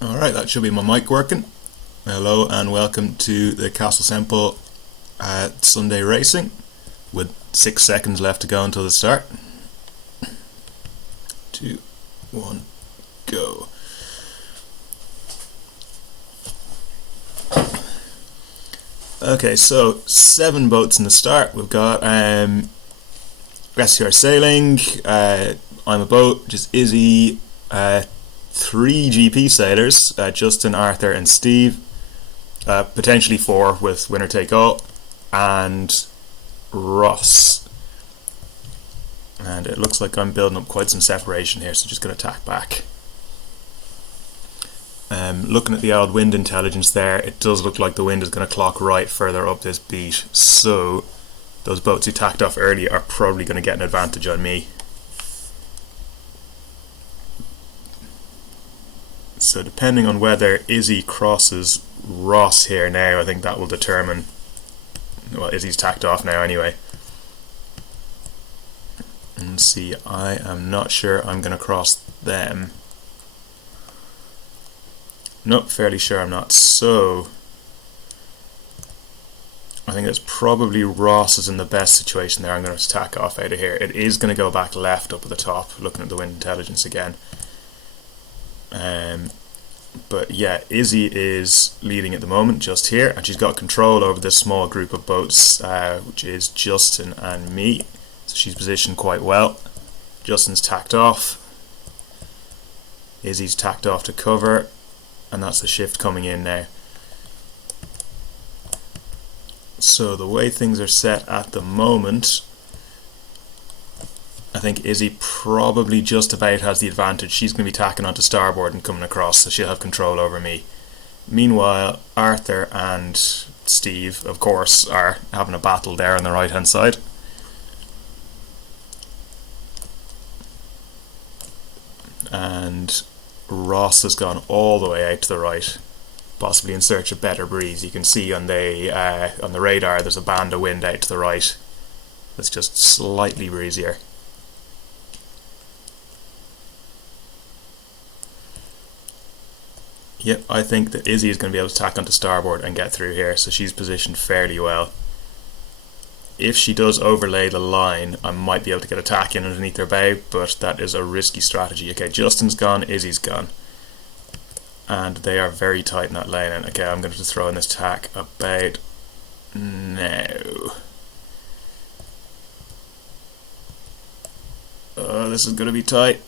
Alright, that should be my mic working. Hello and welcome to the Castle Semple Sunday racing with 6 seconds left to go until the start. 2, 1, go. Okay, so 7 boats in the start. We've got SCR Sailing, I'm a boat, which is Izzy, 3 GP sailors, Justin, Arthur and Steve, potentially 4 with winner take all, and Ross. And it looks like I'm building up quite some separation here, so just going to tack back. Looking at the old wind intelligence there, it does look like the wind is going to clock right further up this beat, so those boats who tacked off early are probably going to get an advantage on me. So depending on whether Izzy crosses Ross here now, I think that will determine. Well, Izzy's tacked off now anyway. And see, I am not sure I'm going to cross them. Nope, fairly sure I'm not. So I think it's probably Ross is in the best situation there. I'm going to tack off out of here. It is going to go back left up at the top, looking at the wind intelligence again. But yeah, Izzy is leading at the moment just here, and she's got control over this small group of boats, which is Justin and me. So she's positioned quite well. Justin's tacked off, Izzy's tacked off to cover, and that's the shift coming in now. So the way things are set at the moment, I think Izzy probably just about has the advantage. She's going to be tacking onto starboard and coming across, so she'll have control over me. Meanwhile, Arthur and Steve, of course, are having a battle there on the right hand side. And Ross has gone all the way out to the right, possibly in search of better breeze. You can see on the radar there's a band of wind out to the right that's just slightly breezier. Yep, I think that Izzy is going to be able to tack onto starboard and get through here, so she's positioned fairly well. If she does overlay the line, I might be able to get a tack in underneath her bow, but that is a risky strategy. Okay, Justin's gone, Izzy's gone. And they are very tight in that lane. And okay, I'm going to throw in this tack about now. Oh, this is going to be tight.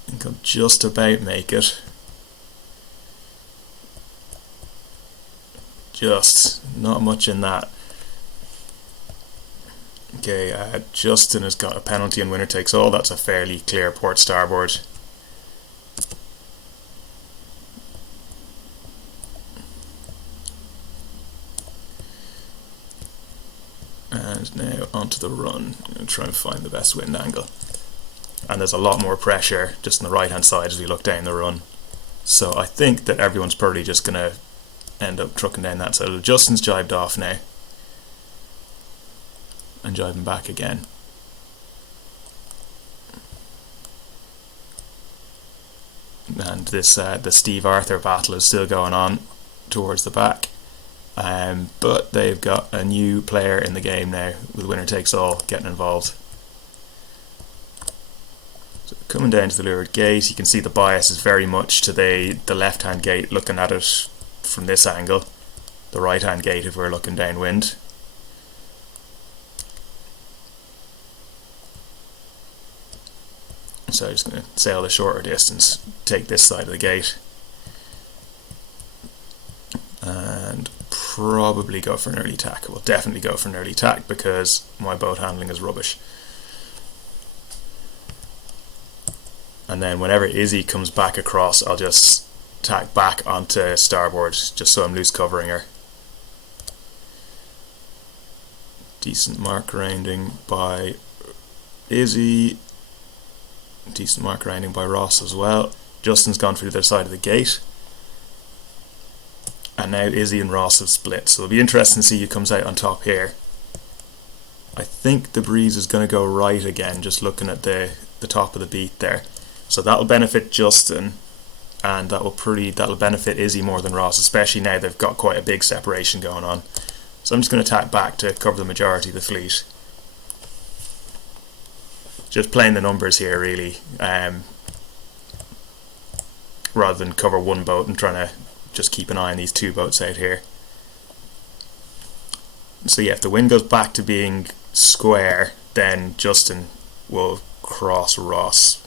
I think I'll just about make it. Just not much in that. Okay, Justin has got a penalty and winner takes all. That's a fairly clear port starboard. And now onto the run. I'm going to try and find the best wind angle. And there's a lot more pressure just on the right hand side as we look down the run. So I think that everyone's probably just going to end up trucking down that side. Justin's jibed off now. And jibing back again. And this the Steve Arthur battle is still going on towards the back. But they've got a new player in the game now with winner takes all getting involved. So coming down to the leeward gate, you can see the bias is very much to the left hand gate looking at it from this angle, the right hand gate if we're looking downwind. So I'm just going to sail the shorter distance, take this side of the gate, and probably go for an early tack. We'll definitely go for an early tack because my boat handling is rubbish. And then whenever Izzy comes back across, I'll just tack back onto starboard just so I'm loose covering her. Decent mark rounding by Izzy. Decent mark rounding by Ross as well. Justin's gone for the other side of the gate. And now Izzy and Ross have split, so it'll be interesting to see who comes out on top here. I think the breeze is going to go right again, just looking at the top of the beat there. So that'll benefit Justin, and that'll benefit Izzy more than Ross, especially now they've got quite a big separation going on. So I'm just going to attack back to cover the majority of the fleet. Just playing the numbers here, really, rather than cover one boat and trying to just keep an eye on these two boats out here. So yeah, if the wind goes back to being square, then Justin will cross Ross,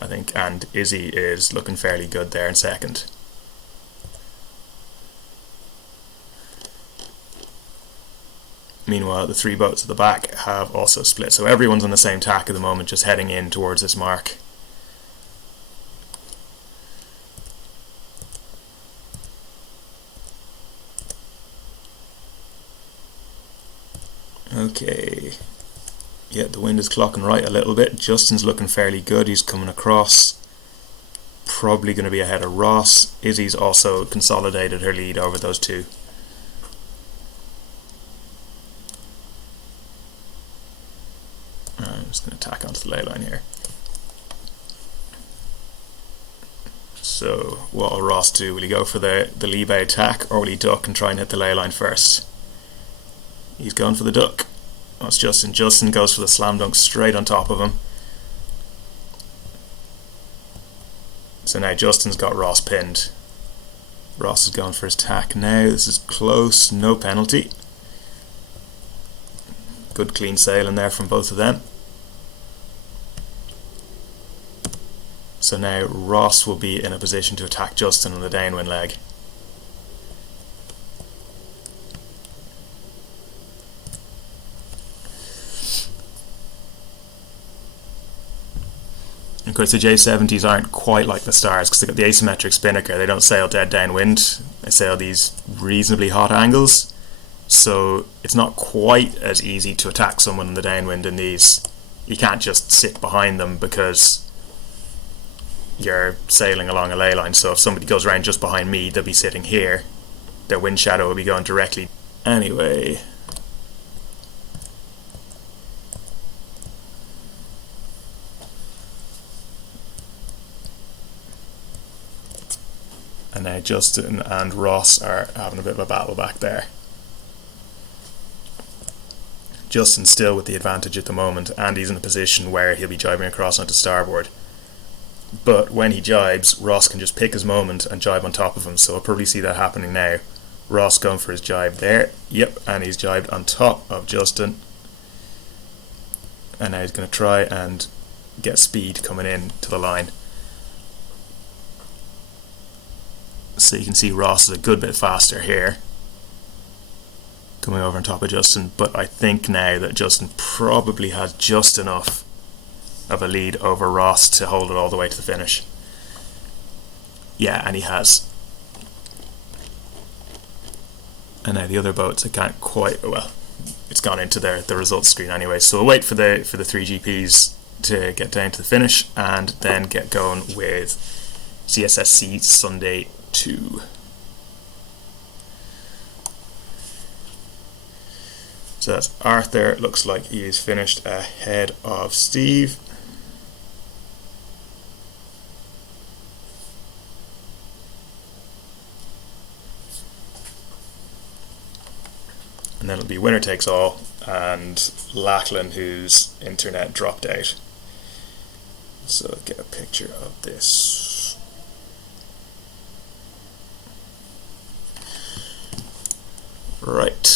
I think, and Izzy is looking fairly good there in second. Meanwhile, the three boats at the back have also split, so everyone's on the same tack at the moment, just heading in towards this mark. Okay, yeah, the wind is clocking right a little bit. Justin's looking fairly good, he's coming across, probably going to be ahead of Ross. Izzy's also consolidated her lead over those two. I'm just going to tack onto the ley line here. So what will Ross do? Will he go for the lee bay tack, or will he duck and try and hit the ley line first? He's going for the duck. That's Justin. Justin goes for the slam dunk straight on top of him. So now Justin's got Ross pinned. Ross is going for his tack now. This is close, no penalty. Good clean sailing there from both of them. So now Ross will be in a position to attack Justin on the downwind leg. Of course, the J70s aren't quite like the Stars because they've got the asymmetric spinnaker. They don't sail dead downwind. They sail these reasonably hot angles. So it's not quite as easy to attack someone in the downwind in these. You can't just sit behind them because you're sailing along a ley line. So if somebody goes around just behind me, they'll be sitting here. Their wind shadow will be going directly. Anyway. And now Justin and Ross are having a bit of a battle back there. Justin's still with the advantage at the moment, and he's in a position where he'll be jibing across onto starboard. But when he jibes, Ross can just pick his moment and jibe on top of him, so I'll probably see that happening now. Ross going for his jibe there. Yep, and he's jibed on top of Justin. And now he's going to try and get speed coming in to the line. So you can see Ross is a good bit faster here, coming over on top of Justin, but I think now that Justin probably has just enough of a lead over Ross to hold it all the way to the finish. Yeah, and he has. And now the other boats, I can't quite, well, it's gone into the results screen anyway, so we'll wait for the 3 GPs to get down to the finish and then get going with CSSC Sunday 2. So that's Arthur. Looks like he is finished ahead of Steve. And then it'll be winner takes all, and Lachlan, whose internet dropped out. So let's get a picture of this. Right.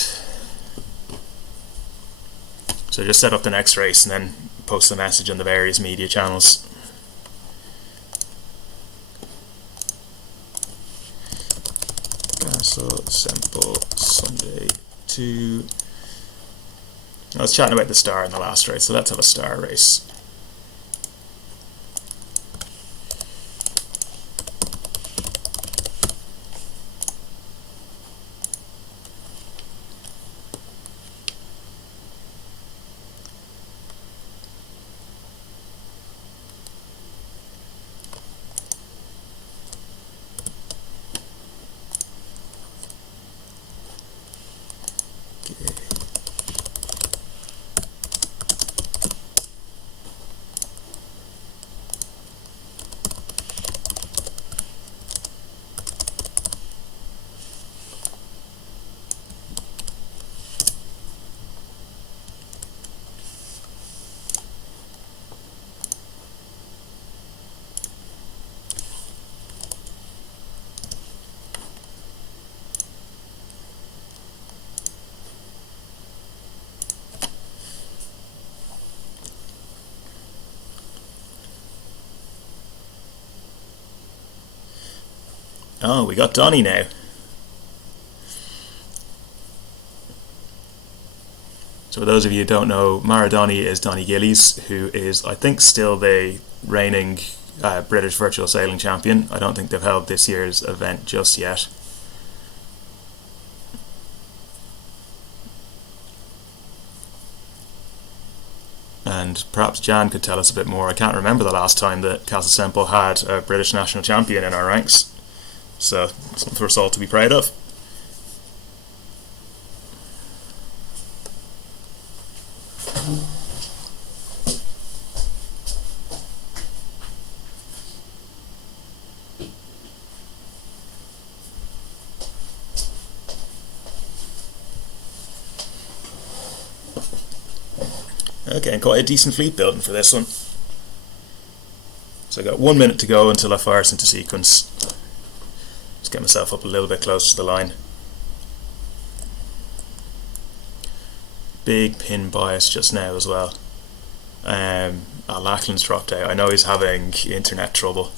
So just set up the next race and then post the message on the various media channels. So Semple Sunday 2. I was chatting about the star in the last race, so let's have a star race. Oh, we got Donny now. So for those of you who don't know, Maradoni is Donny Gillies, who is, I think, still the reigning British virtual sailing champion. I don't think they've held this year's event just yet. And perhaps Jan could tell us a bit more. I can't remember the last time that Castle Semple had a British national champion in our ranks. So, something for us all to be proud of. Okay, quite a decent fleet building for this one. So I got 1 minute to go until I fire us into sequence. Just get myself up a little bit closer to the line. Big pin bias just now as well. Lachlan's dropped out. I know he's having internet trouble.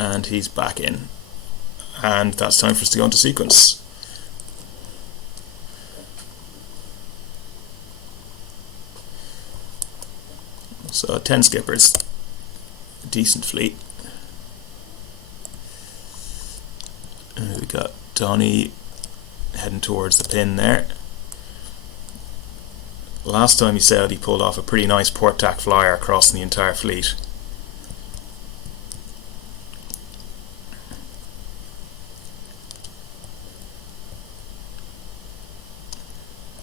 And he's back in. And that's time for us to go into sequence. So 10 skippers, a decent fleet. And we got Donny heading towards the pin there. Last time he sailed, he pulled off a pretty nice port tack flyer across the entire fleet.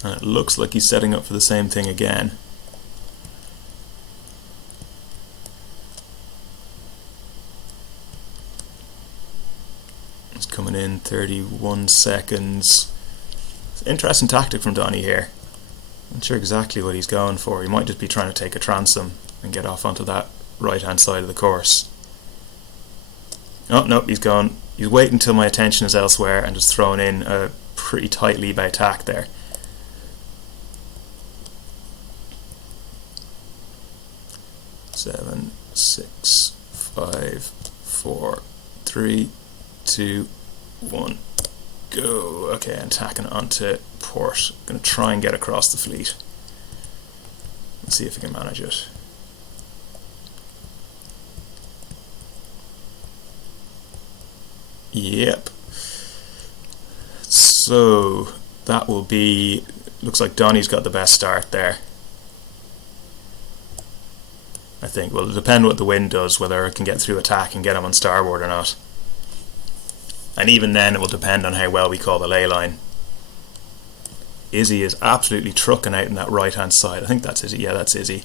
And it looks like he's setting up for the same thing again. It's coming in 31 seconds. It's an interesting tactic from Donny here. I'm not sure exactly what he's going for. He might just be trying to take a transom and get off onto that right hand side of the course. Oh no, he's waiting until my attention is elsewhere and just throwing in a pretty tight lead by attack there. Seven, 6, 5, 4, 3, 2, 1, go. Okay, I'm tacking onto port. I'm going to try and get across the fleet. Let's see if I can manage it. Yep. So that will be, looks like Donny's got the best start there. I think. Well, it'll depend what the wind does, whether it can get through attack and get him on starboard or not. And even then it will depend on how well we call the ley line. Izzy is absolutely trucking out in that right hand side. I think that's Izzy. Yeah, that's Izzy.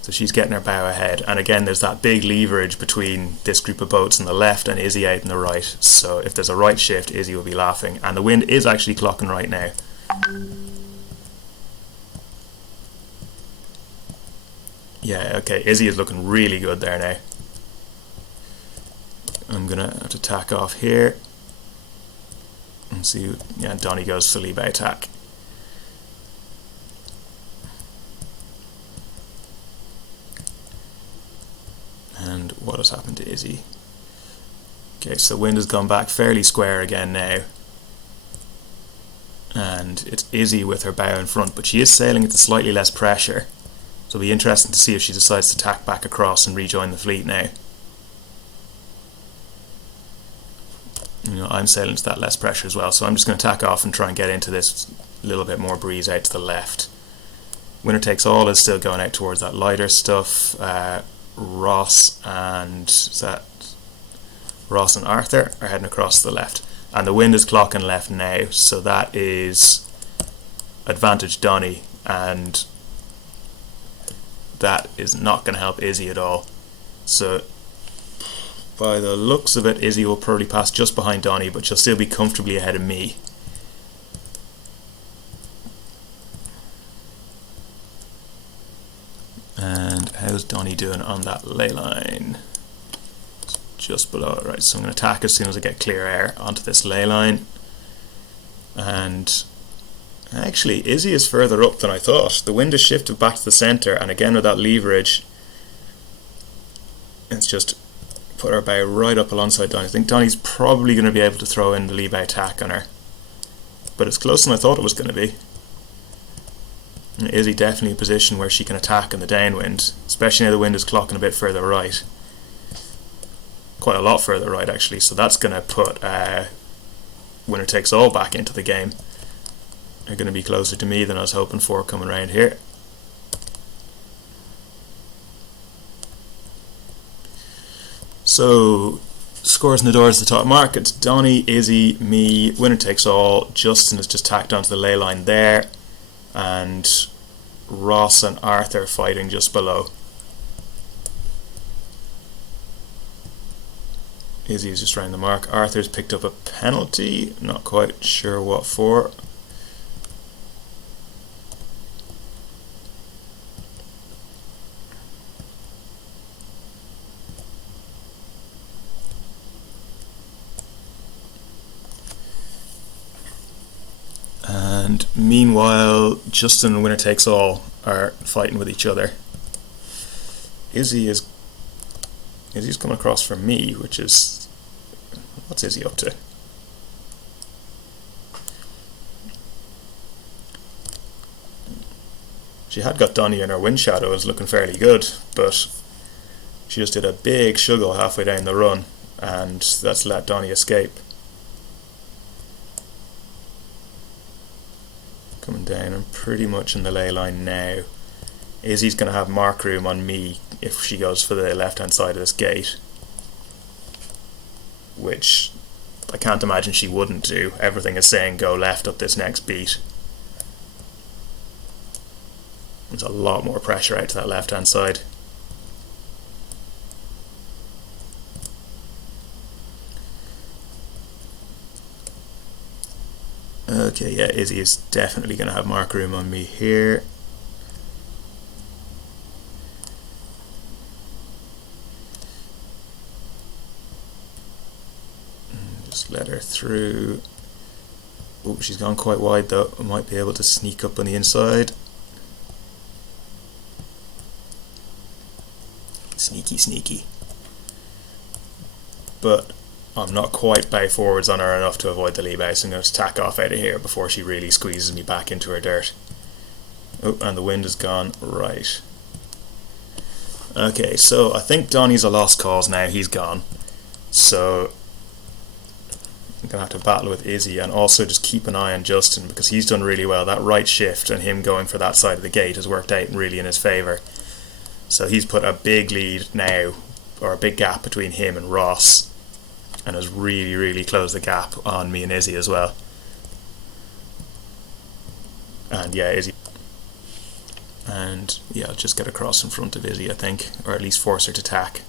So she's getting her bow ahead. And again, there's that big leverage between this group of boats on the left and Izzy out in the right. So if there's a right shift, Izzy will be laughing. And the wind is actually clocking right now. Yeah, okay, Izzy is looking really good there now. I'm going to have to tack off here. And see, yeah, Donny goes for lead by attack. And what has happened to Izzy? Okay, so wind has gone back fairly square again now. And it's Izzy with her bow in front, but she is sailing at slightly less pressure. So it'll be interesting to see if she decides to tack back across and rejoin the fleet now. You know, I'm sailing to that less pressure as well, so I'm just going to tack off and try and get into this little bit more breeze out to the left. Winner Takes All is still going out towards that lighter stuff. Ross and Arthur are heading across to the left, and the wind is clocking left now, so that is advantage Donny, and that is not going to help Izzy at all. So by the looks of it, Izzy will probably pass just behind Donny, but she'll still be comfortably ahead of me. And how's Donny doing on that ley line? Let's just below it. Right, so I'm going to attack as soon as I get clear air onto this ley line. And actually, Izzy is further up than I thought. The wind has shifted back to the centre, and again with that leverage, it's just put our bow right up alongside Donny. I think Donny's probably going to be able to throw in the lee bow tack on her, but it's closer than I thought it was going to be. And Izzy definitely in a position where she can attack in the downwind, especially now the wind is clocking a bit further right. Quite a lot further right actually, so that's going to put winner takes all back into the game. They're going to be closer to me than I was hoping for coming around here. So, scores in the doors, the top mark. It's Donny, Izzy, me, winner takes all. Justin has just tacked onto the ley line there, and Ross and Arthur fighting just below. Izzy is just round the mark. Arthur's picked up a penalty, not quite sure what for. And meanwhile, Justin and winner takes all are fighting with each other. Izzy's coming across for me, which is, what's Izzy up to? She had got Donny in her wind shadow, was looking fairly good, but she just did a big shuggle halfway down the run, and that's let Donny escape. Coming down, I'm pretty much in the ley line now. Izzy's going to have mark room on me if she goes for the left hand side of this gate, which I can't imagine she wouldn't do. Everything is saying go left up this next beat. There's a lot more pressure out to that left hand side. Okay, yeah, Izzy is definitely going to have mark room on me here. Just let her through. Oh, she's gone quite wide though. I might be able to sneak up on the inside. Sneaky, sneaky. But I'm not quite bow forwards on her enough to avoid the lee bow, so I'm going to tack off out of here before she really squeezes me back into her dirt. Oh, and the wind has gone right. Okay, so I think Donny's a lost cause now, he's gone. So I'm going to have to battle with Izzy and also just keep an eye on Justin because he's done really well. That right shift and him going for that side of the gate has worked out really in his favour. So he's put a big lead now, or a big gap between him and Ross, and has really closed the gap on me and Izzy as well. And yeah, Izzy. And yeah, I'll just get across in front of Izzy, I think, or at least force her to tack.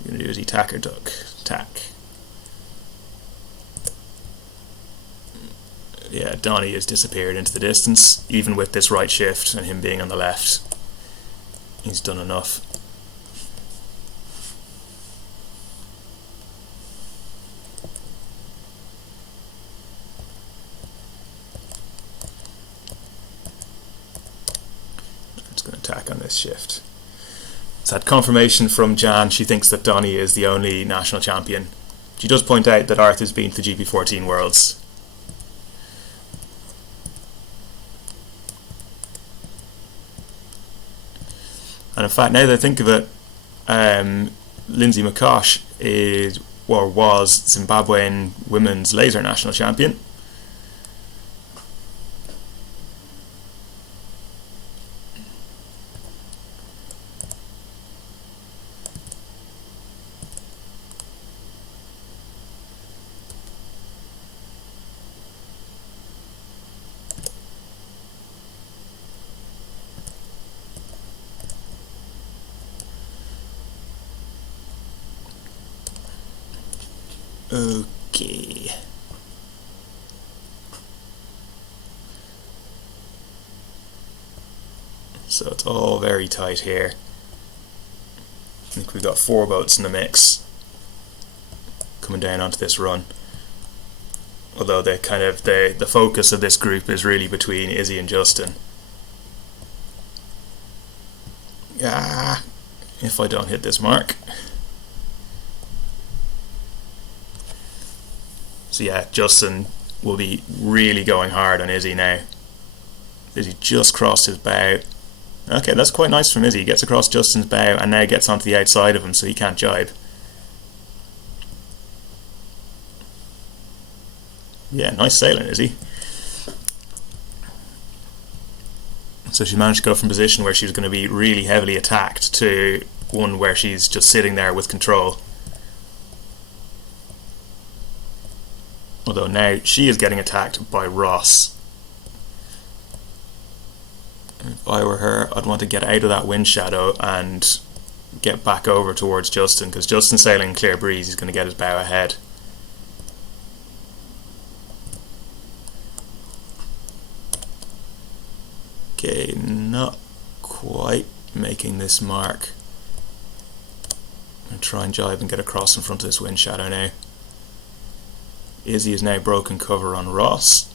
You're going to do Izzy tack or duck? Tack. Yeah, Donny has disappeared into the distance, even with this right shift and him being on the left. He's done enough. Going to attack on this shift. It's had confirmation from Jan. She thinks that Donny is the only national champion. She does point out that Arthur's been to the GP14 Worlds. And in fact, now that I think of it, Lindsay McCosh is, or was, Zimbabwean women's laser national champion. Okay. So it's all very tight here. I think we've got 4 boats in the mix. coming down onto this run. Although the focus of this group is really between Izzy and Justin. Yeah, if I don't hit this mark. So yeah, Justin will be really going hard on Izzy now. Izzy just crossed his bow. Okay, that's quite nice from Izzy. He gets across Justin's bow and now gets onto the outside of him so he can't jibe. Yeah, nice sailing, Izzy. So she managed to go from a position where she was going to be really heavily attacked to one where she's just sitting there with control. Although now she is getting attacked by Ross. If I were her, I'd want to get out of that wind shadow and get back over towards Justin, because Justin's sailing in clear breeze, he's going to get his bow ahead. Okay, not quite making this mark. I'm going to try and jibe and get across in front of this wind shadow now. Izzy has now broken cover on Ross.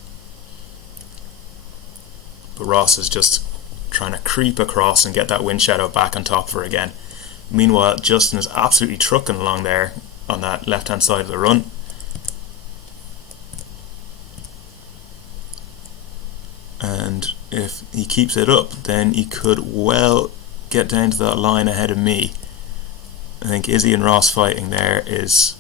But Ross is just trying to creep across and get that wind shadow back on top of her again. Meanwhile, Justin is absolutely trucking along there on that left hand side of the run. And if he keeps it up, then he could well get down to that line ahead of me. I think Izzy and Ross fighting there is...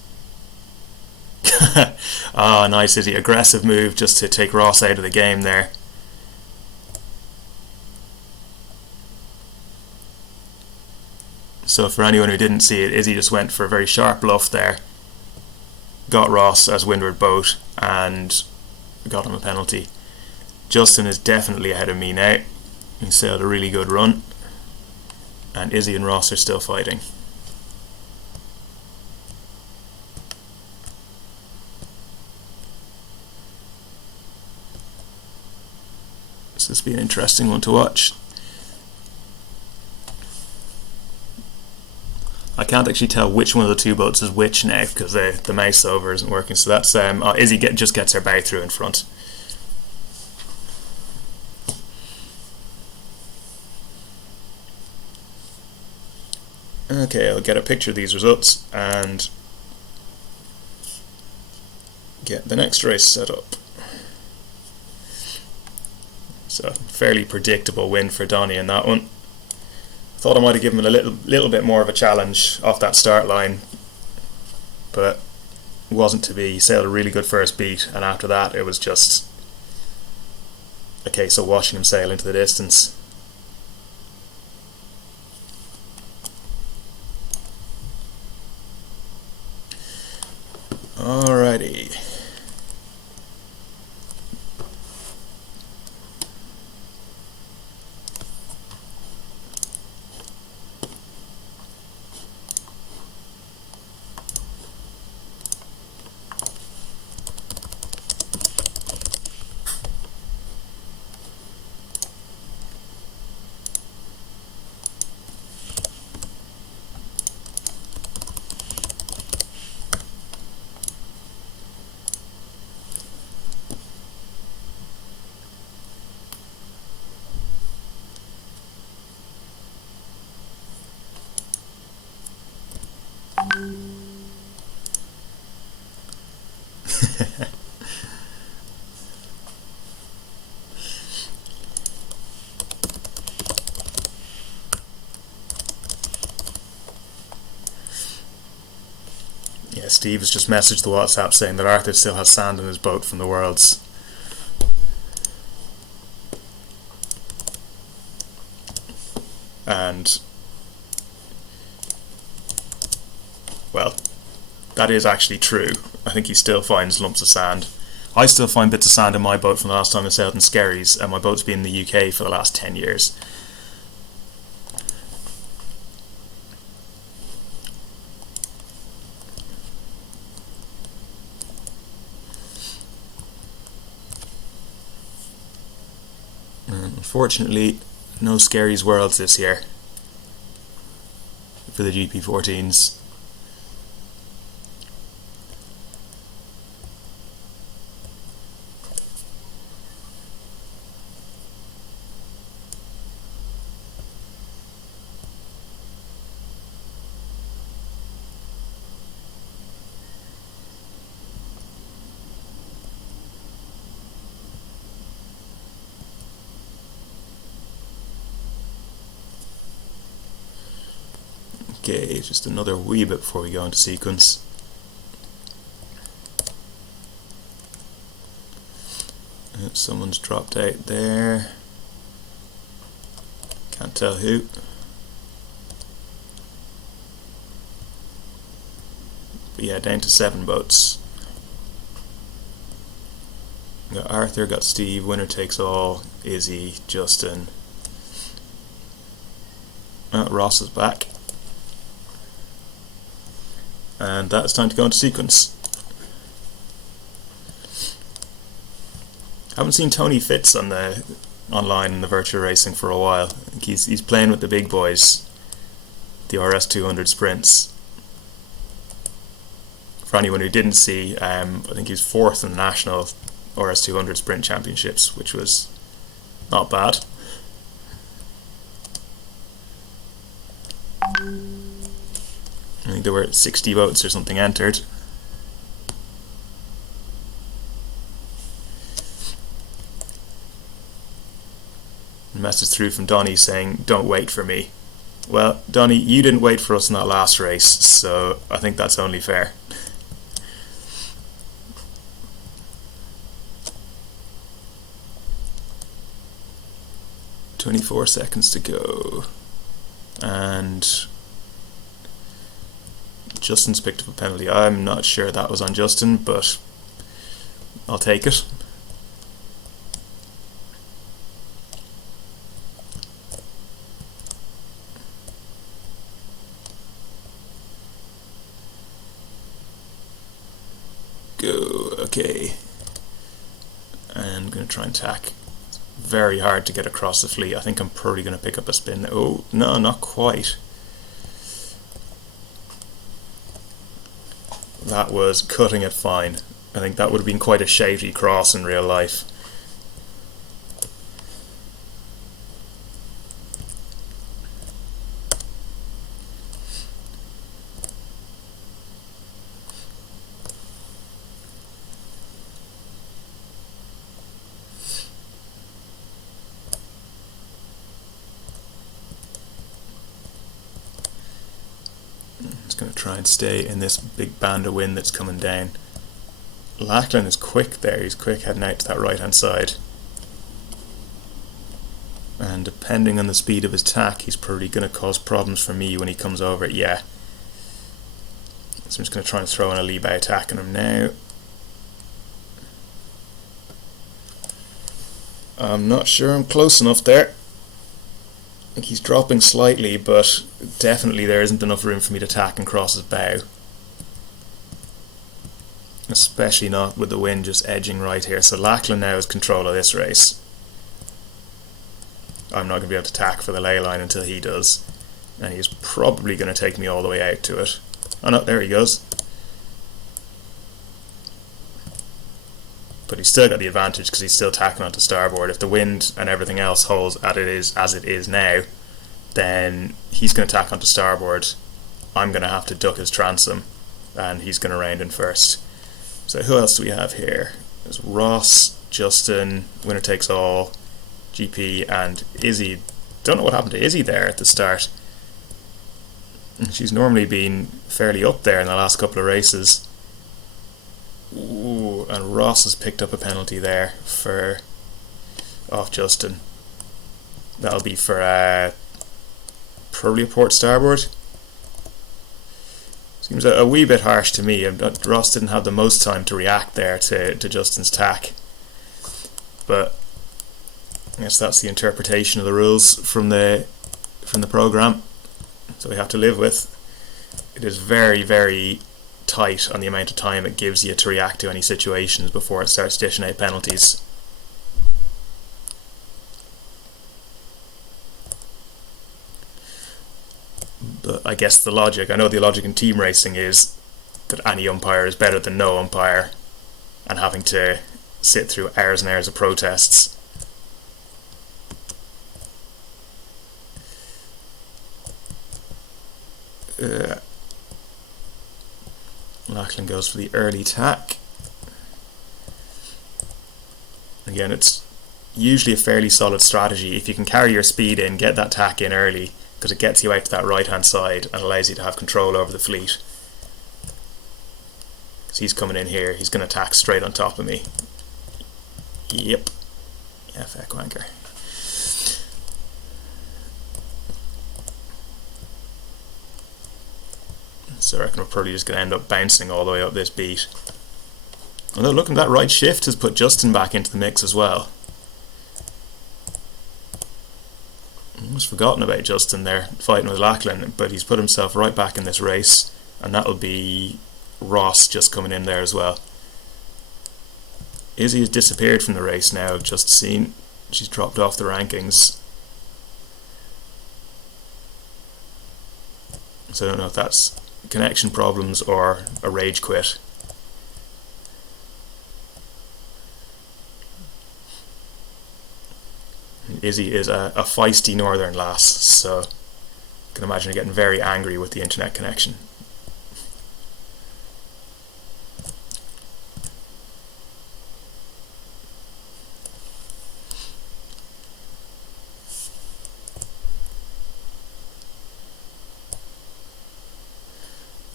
Ah, nice Izzy, aggressive move just to take Ross out of the game there. So for anyone who didn't see it, Izzy just went for a very sharp bluff there, got Ross as windward boat and got him a penalty. Justin is definitely ahead of me now. He sailed a really good run, and Izzy and Ross are still fighting. So this will be an interesting one to watch. I can't actually tell which one of the two boats is which now because the mouse over isn't working. So that's Izzy just gets her bow through in front. Okay, I'll get a picture of these results and get the next race set up. So fairly predictable win for Donny in that one. Thought I might have given him a little bit more of a challenge off that start line, but it wasn't to be. He sailed a really good first beat, and after that it was just a case of watching him sail into the distance. Alrighty. Yeah, Steve has just messaged the WhatsApp saying that Arthur still has sand in his boat from the Worlds. And well, that is actually true. I think he still finds lumps of sand. I still find bits of sand in my boat from the last time I sailed in Skerries, and my boat's been in the UK for the last 10 years. Unfortunately, no Skerries Worlds this year for the GP14s. Okay, just another wee bit before we go into sequence. Someone's dropped out there. Can't tell who. But yeah, down to 7 boats. Got Arthur, got Steve, winner takes all, Izzy, Justin. Ross is back. And that's time to go into sequence. Haven't seen Tony Fitz online in the virtual racing for a while. I think he's playing with the big boys, the RS200 sprints. For anyone who didn't see, I think he's 4th in the national RS200 sprint championships, which was not bad. I think there were 60 votes or something entered. A message through from Donny saying, "Don't wait for me." Well, Donny, you didn't wait for us in that last race, so I think that's only fair. "24 seconds to go." And Justin's picked up a penalty. I'm not sure that was on Justin, but I'll take it. Go. Okay. And I'm going to try and tack. Very hard to get across the fleet. I think I'm probably going to pick up a spin. Oh, no, not quite. That was cutting it fine. I think that would have been quite a shouty cross in real life. Going to try and stay in this big band of wind that's coming down. Lachlan is quick there, he's quick heading out to that right hand side. And depending on the speed of his tack, he's probably going to cause problems for me when he comes over. Yeah. So I'm just going to try and throw in a lee bow attack on him now. I'm not sure I'm close enough there. I think he's dropping slightly, but definitely there isn't enough room for me to tack and cross his bow. Especially not with the wind just edging right here. So Lachlan now has control of this race. I'm not going to be able to tack for the ley line until he does. And he's probably going to take me all the way out to it. Oh no, there he goes. But he's still got the advantage because he's still tacking onto starboard. If the wind and everything else holds as it is now, then he's going to tack onto starboard. I'm going to have to duck his transom, and he's going to round in first. So who else do we have here? There's Ross, Justin, winner takes all, GP, and Izzy. Don't know what happened to Izzy there at the start. She's normally been fairly up there in the last couple of races. Ooh, and Ross has picked up a penalty there for off Justin. That'll be for probably a port starboard. Seems a wee bit harsh to me. Ross didn't have the most time to react there to Justin's tack. But I guess that's the interpretation of the rules from the programme. So we have to live with. It is very, very tight on the amount of time it gives you to react to any situations before it starts dishing out penalties. But I guess the logic in team racing is that any umpire is better than no umpire, and having to sit through hours and hours of protests. Lachlan goes for the early tack. Again, it's usually a fairly solid strategy. If you can carry your speed in, get that tack in early, because it gets you out to that right hand side and allows you to have control over the fleet. Because he's coming in here, he's going to attack straight on top of me. Yep. FX wanker. So I reckon we're probably just going to end up bouncing all the way up this beat. Although looking, that right shift has put Justin back into the mix as well. Almost forgotten about Justin there fighting with Lachlan, but he's put himself right back in this race, and that'll be Ross just coming in there as well. Izzy has disappeared from the race now, I've just seen. She's dropped off the rankings. So I don't know if that's connection problems or a rage quit. Izzy is a feisty northern lass, so I can imagine her getting very angry with the internet connection.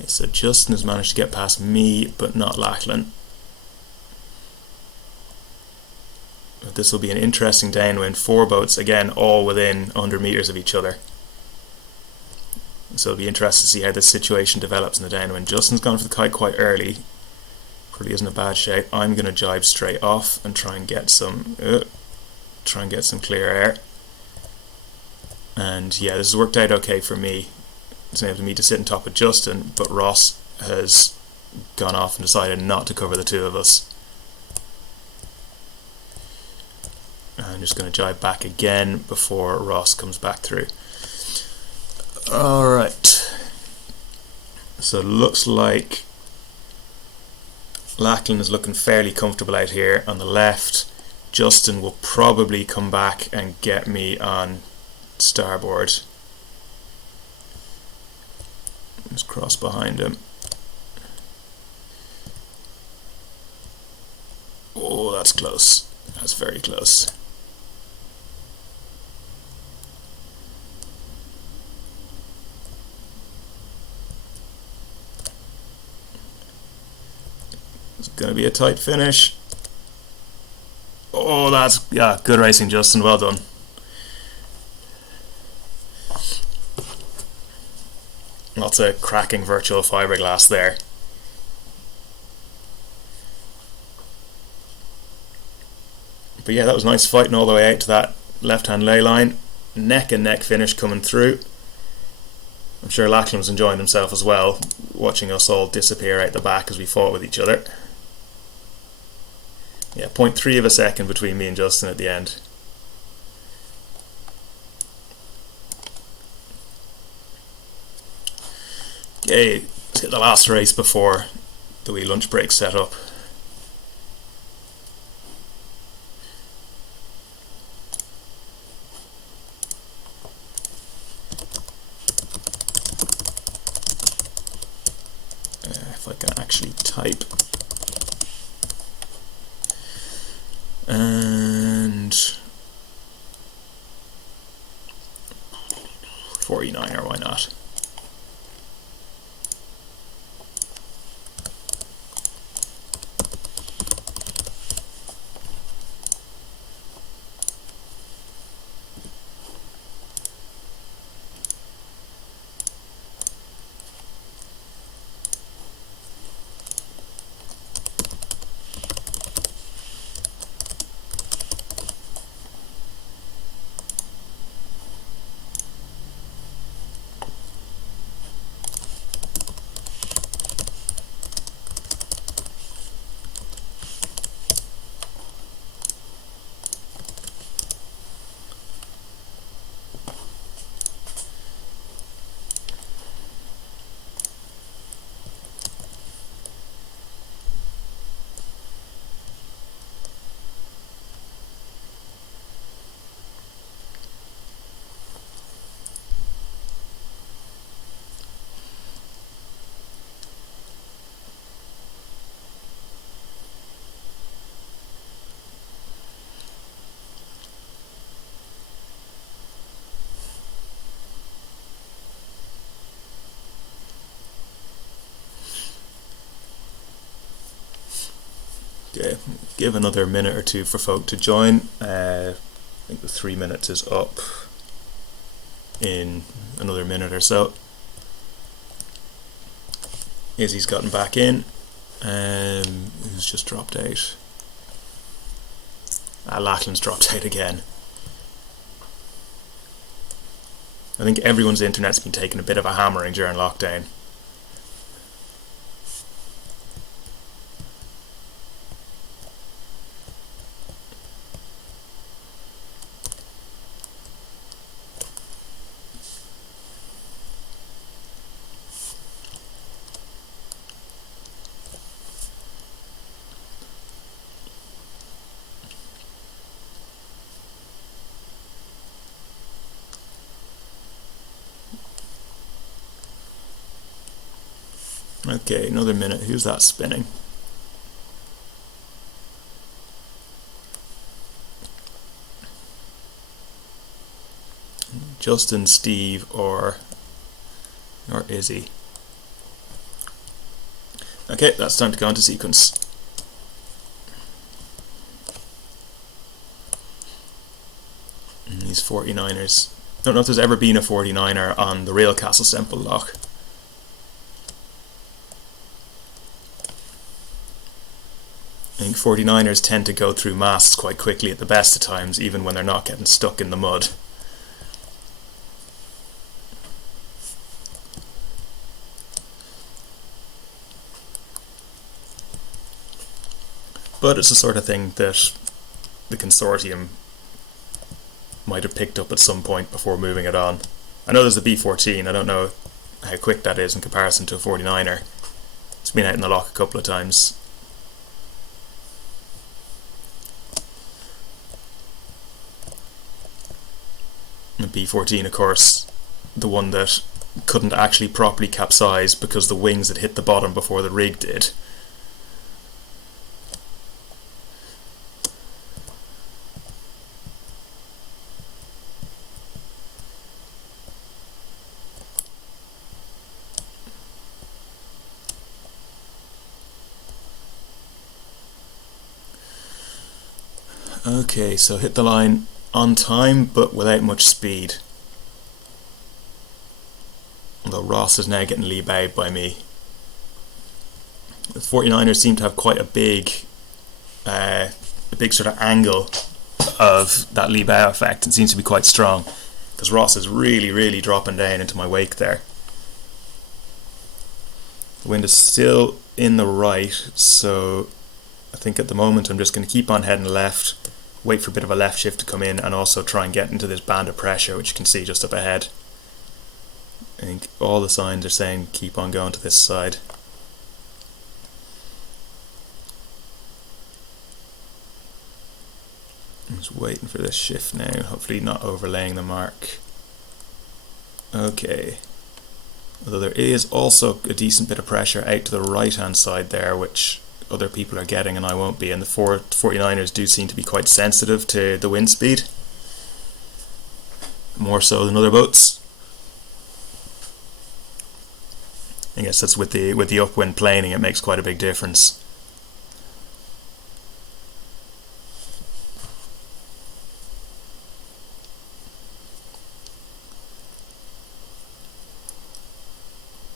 So Justin has managed to get past me, but not Lachlan. This will be an interesting downwind. 4 boats, again, all within 100 metres of each other. So it'll be interesting to see how this situation develops in the downwind. Justin's gone for the kite quite early. Probably isn't a bad shape. I'm going to jibe straight off and try and get some clear air. And yeah, this has worked out okay for me. It's enabled me to sit on top of Justin, but Ross has gone off and decided not to cover the two of us. I'm just going to jibe back again before Ross comes back through. Alright, so it looks like Lachlan is looking fairly comfortable out here on the left. Justin will probably come back and get me on starboard. Just cross behind him. Oh, that's close. That's very close. It's going to be a tight finish. Oh, that's, yeah, good racing, Justin. Well done. Lots of cracking virtual fiberglass there. But yeah, that was nice fighting all the way out to that left-hand ley line. Neck and neck finish coming through. I'm sure Lachlan was enjoying himself as well, watching us all disappear out the back as we fought with each other. Yeah, 0.3 of a second between me and Justin at the end. Okay, let's get the last race before the wee lunch break set up. If I can actually type. And 49, or why not? give another minute or two for folk to join. I think the 3 minutes is up in another minute or so. Izzy's gotten back in. Who's just dropped out? Lachlan's dropped out again. I think everyone's internet's been taking a bit of a hammering during lockdown. Okay, another minute. Who's that spinning? Justin, Steve, or Izzy. Okay, that's time to go into sequence. And these 49ers. Don't know if there's ever been a 49er on the real Castle Semple lock. I think 49ers tend to go through masts quite quickly at the best of times, even when they're not getting stuck in the mud. But it's the sort of thing that the consortium might have picked up at some point before moving it on. I know there's a B14, I don't know how quick that is in comparison to a 49er. It's been out in the lock a couple of times. And B14, of course, the one that couldn't actually properly capsize because the wings had hit the bottom before the rig did. Okay, so hit the line on time but without much speed. Although Ross is now getting lee bowed by me. The 49ers seem to have quite a big sort of angle of that lee bow effect. It seems to be quite strong because Ross is really dropping down into my wake there. The wind is still in the right, so I think at the moment I'm just going to keep on heading left, wait for a bit of a left shift to come in, and also try and get into this band of pressure which you can see just up ahead. I think all the signs are saying keep on going to this side. I'm just waiting for this shift now, hopefully not overlaying the mark. Okay. Although there is also a decent bit of pressure out to the right hand side there, which other people are getting and I won't be, and the 49ers do seem to be quite sensitive to the wind speed, more so than other boats. I guess that's with the upwind planing, it makes quite a big difference.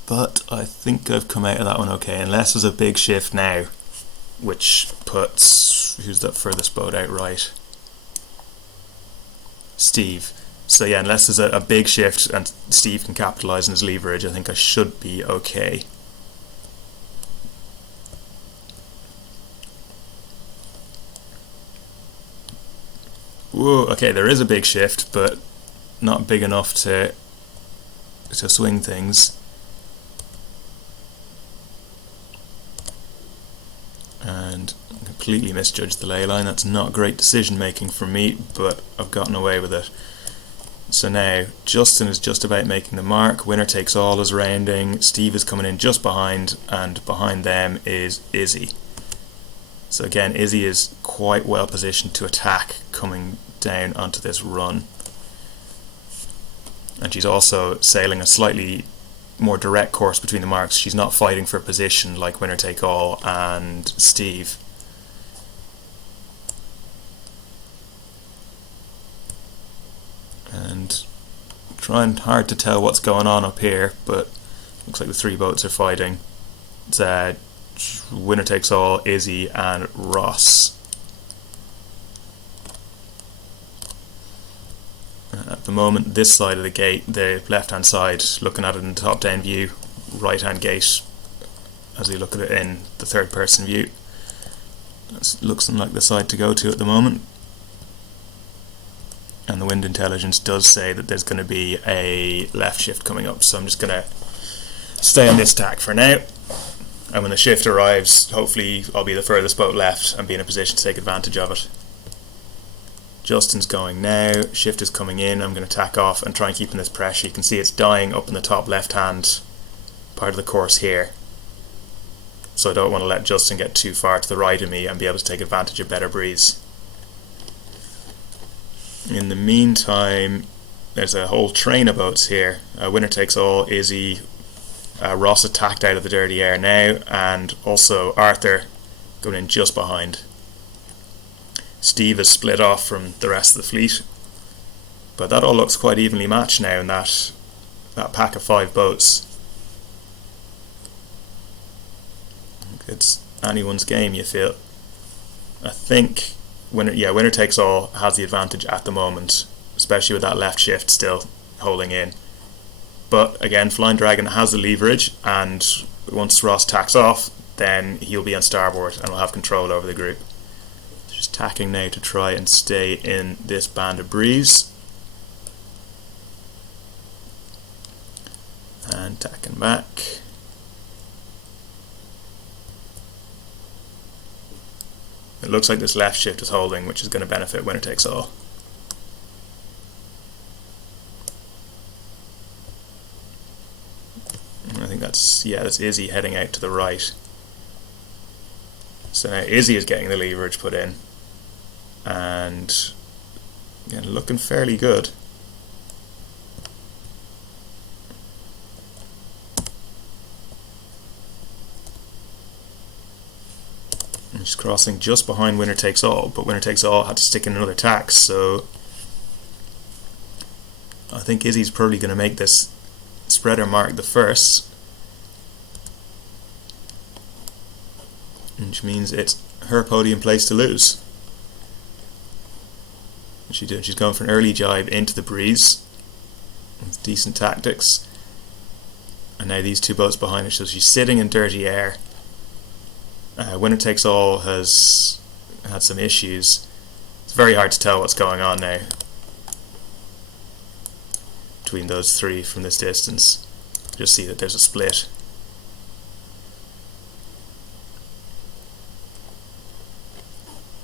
But I think I've come out of that one okay, unless there's a big shift now, which puts, who's that furthest boat out right? Steve. So yeah, unless there's a big shift and Steve can capitalise on his leverage, I think I should be okay. Whoa, okay, there is a big shift, but not big enough to swing things. And completely misjudged the ley line. That's not great decision making from me, but I've gotten away with it. So now Justin is just about making the mark, winner takes all is rounding, Steve is coming in just behind, and behind them is Izzy. So again, Izzy is quite well positioned to attack coming down onto this run, and she's also sailing a slightly more direct course between the marks. She's not fighting for position like winner take all and Steve. trying hard to tell what's going on up here, but looks like the three boats are fighting. It's winner takes all, Izzy and Ross. At the moment, this side of the gate, the left hand side, looking at it in the top down view, right hand gate as we look at it in the third person view, it looks like the side to go to at the moment. And the wind intelligence does say that there's going to be a left shift coming up, so I'm just going to stay on this tack for now, and when the shift arrives, hopefully I'll be the furthest boat left and be in a position to take advantage of it. Justin's going now, shift is coming in, I'm going to tack off and try and keep in this pressure. You can see it's dying up in the top left hand part of the course here, so I don't want to let Justin get too far to the right of me and be able to take advantage of better breeze. In the meantime, there's a whole train of boats here. Winner takes all, Izzy, Ross attacked out of the dirty air now, and also Arthur going in just behind. Steve is split off from the rest of the fleet, but that all looks quite evenly matched now in that pack of 5 boats. It's anyone's game, you feel. I think winner takes all has the advantage at the moment, especially with that left shift still holding in. But again, Flying Dragon has the leverage, and once Ross tacks off, then he'll be on starboard and will have control over the group. Just tacking now to try and stay in this band of breeze. And tacking back. It looks like this left shift is holding, which is going to benefit winner takes all. I think that's Izzy heading out to the right. So now Izzy is getting the leverage put in, and again, looking fairly good. And she's crossing just behind winner takes all, but winner takes all had to stick in another tack, so I think Izzy's probably going to make this spreader mark the first, which means it's her podium place to lose. What's she doing? She's going for an early jibe into the breeze with decent tactics, and now these 2 boats behind her, so she's sitting in dirty air. Winner takes all has had some issues. It's very hard to tell what's going on now between those 3 from this distance. Just see that there's a split.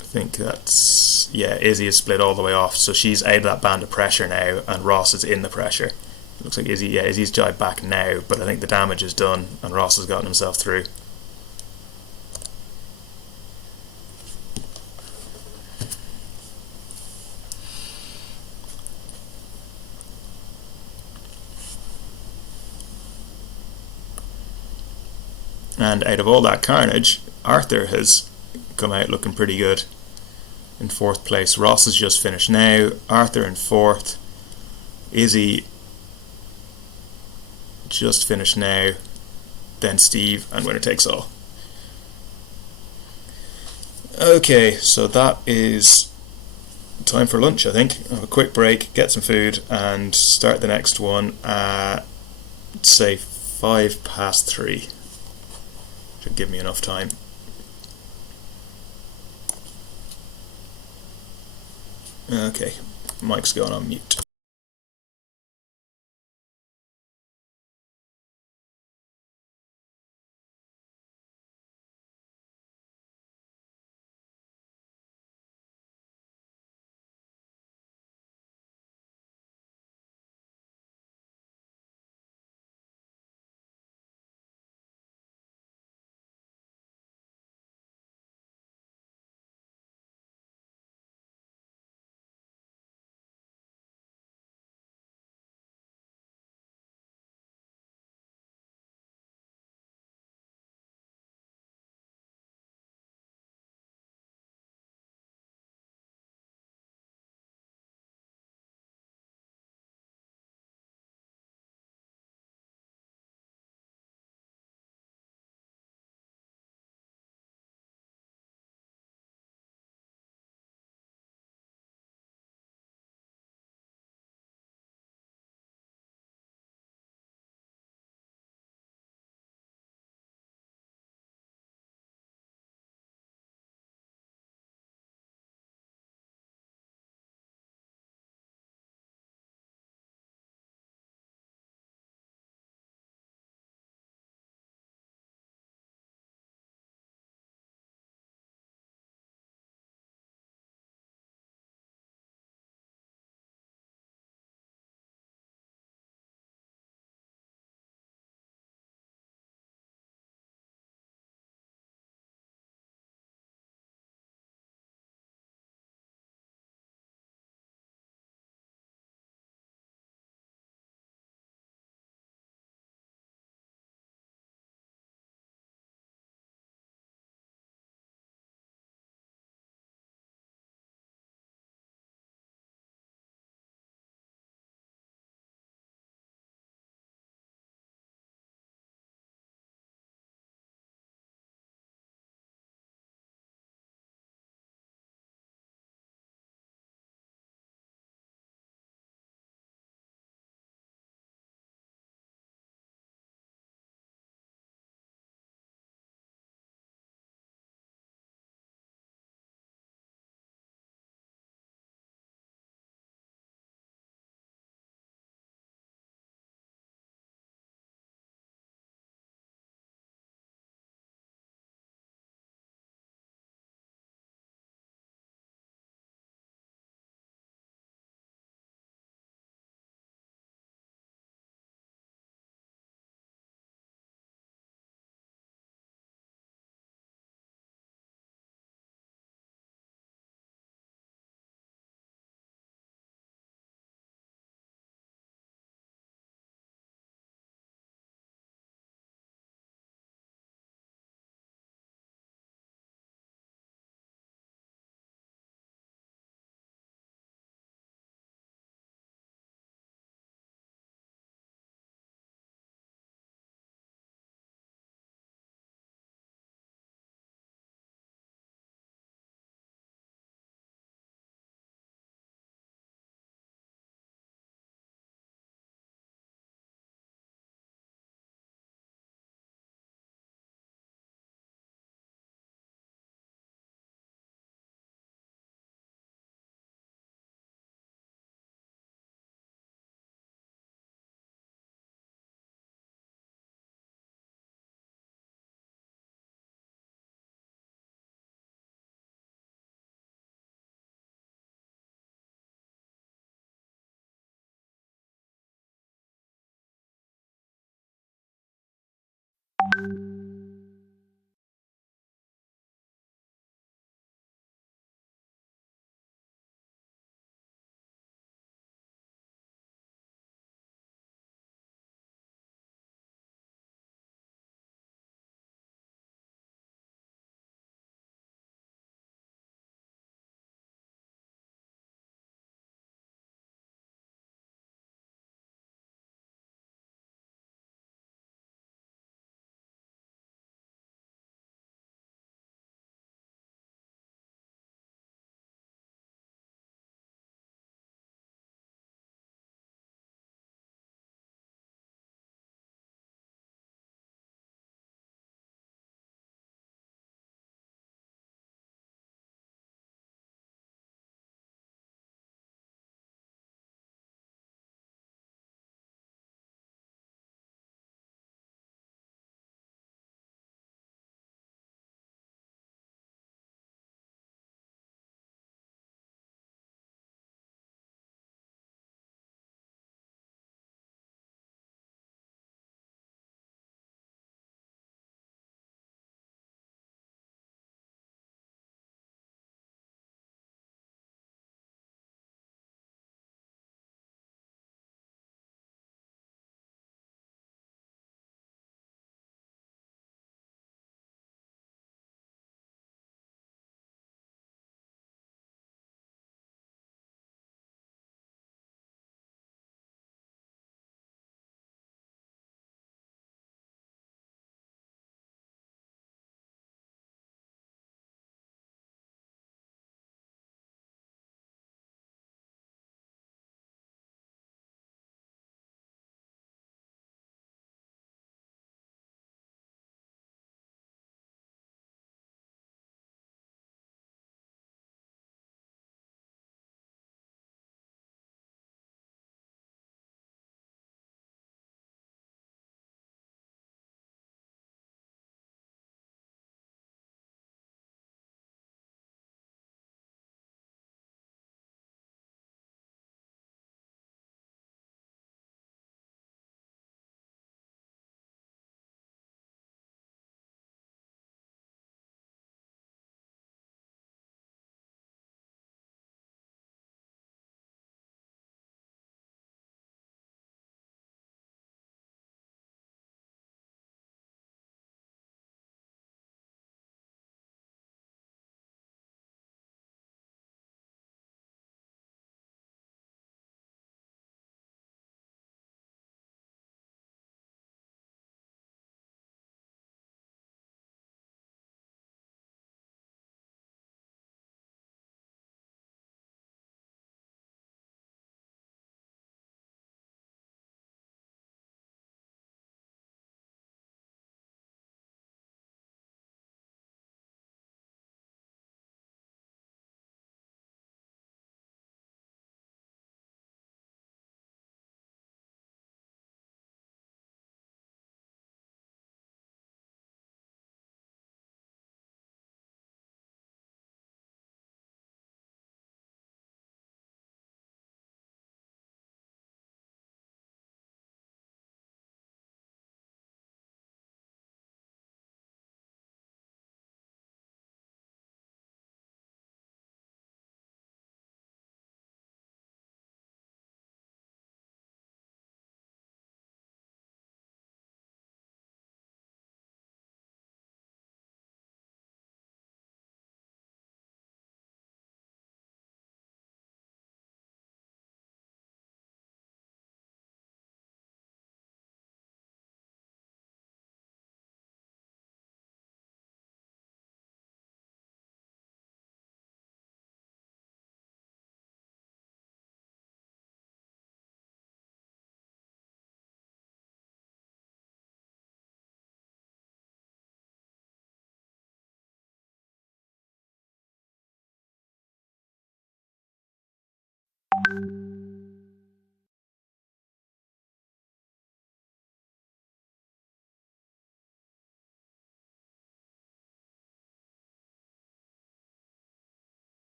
I think that's, Izzy is split all the way off, so she's out of that band of pressure now, and Ross is in the pressure. It looks like Izzy's jibed back now, but I think the damage is done and Ross has gotten himself through. And out of all that carnage, Arthur has come out looking pretty good in 4th place. Ross has just finished now, Arthur in 4th, Izzy just finished now, then Steve, and winner takes all. Okay, so that is time for lunch, I think. Have a quick break, get some food, and start the next one at, say, 3:05. Should give me enough time. Okay, mic's going on mute.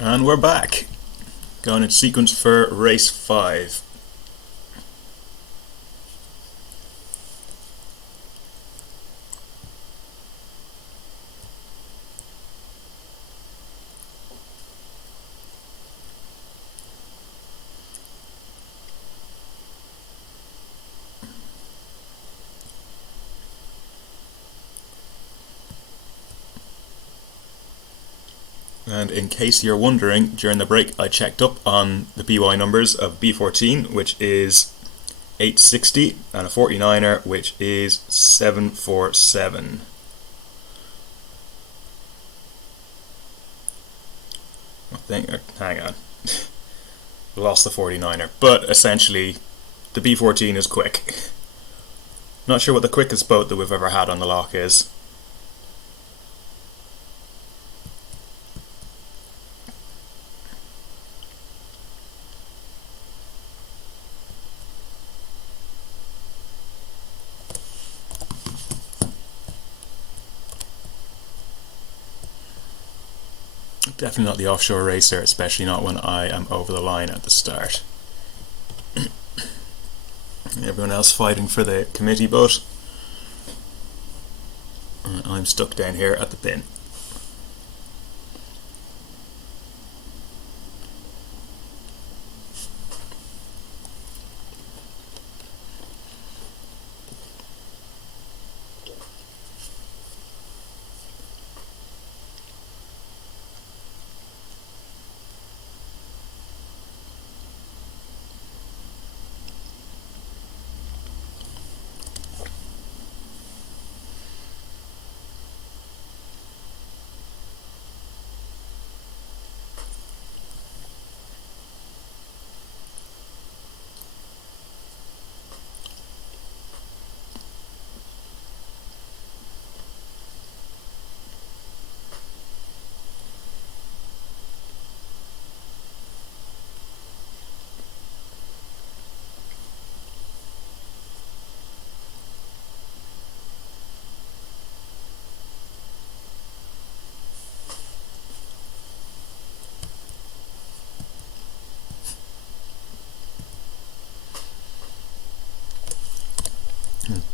And we're back. Going into sequence for race 5. And in case you're wondering, during the break I checked up on the BY numbers of B14, which is 860, and a 49er, which is 747. Hang on. Lost the 49er. But essentially, the B14 is quick. Not sure what the quickest boat that we've ever had on the loch is. Definitely not the offshore racer, especially not when I am over the line at the start. Everyone else fighting for the committee boat. I'm stuck down here at the pin.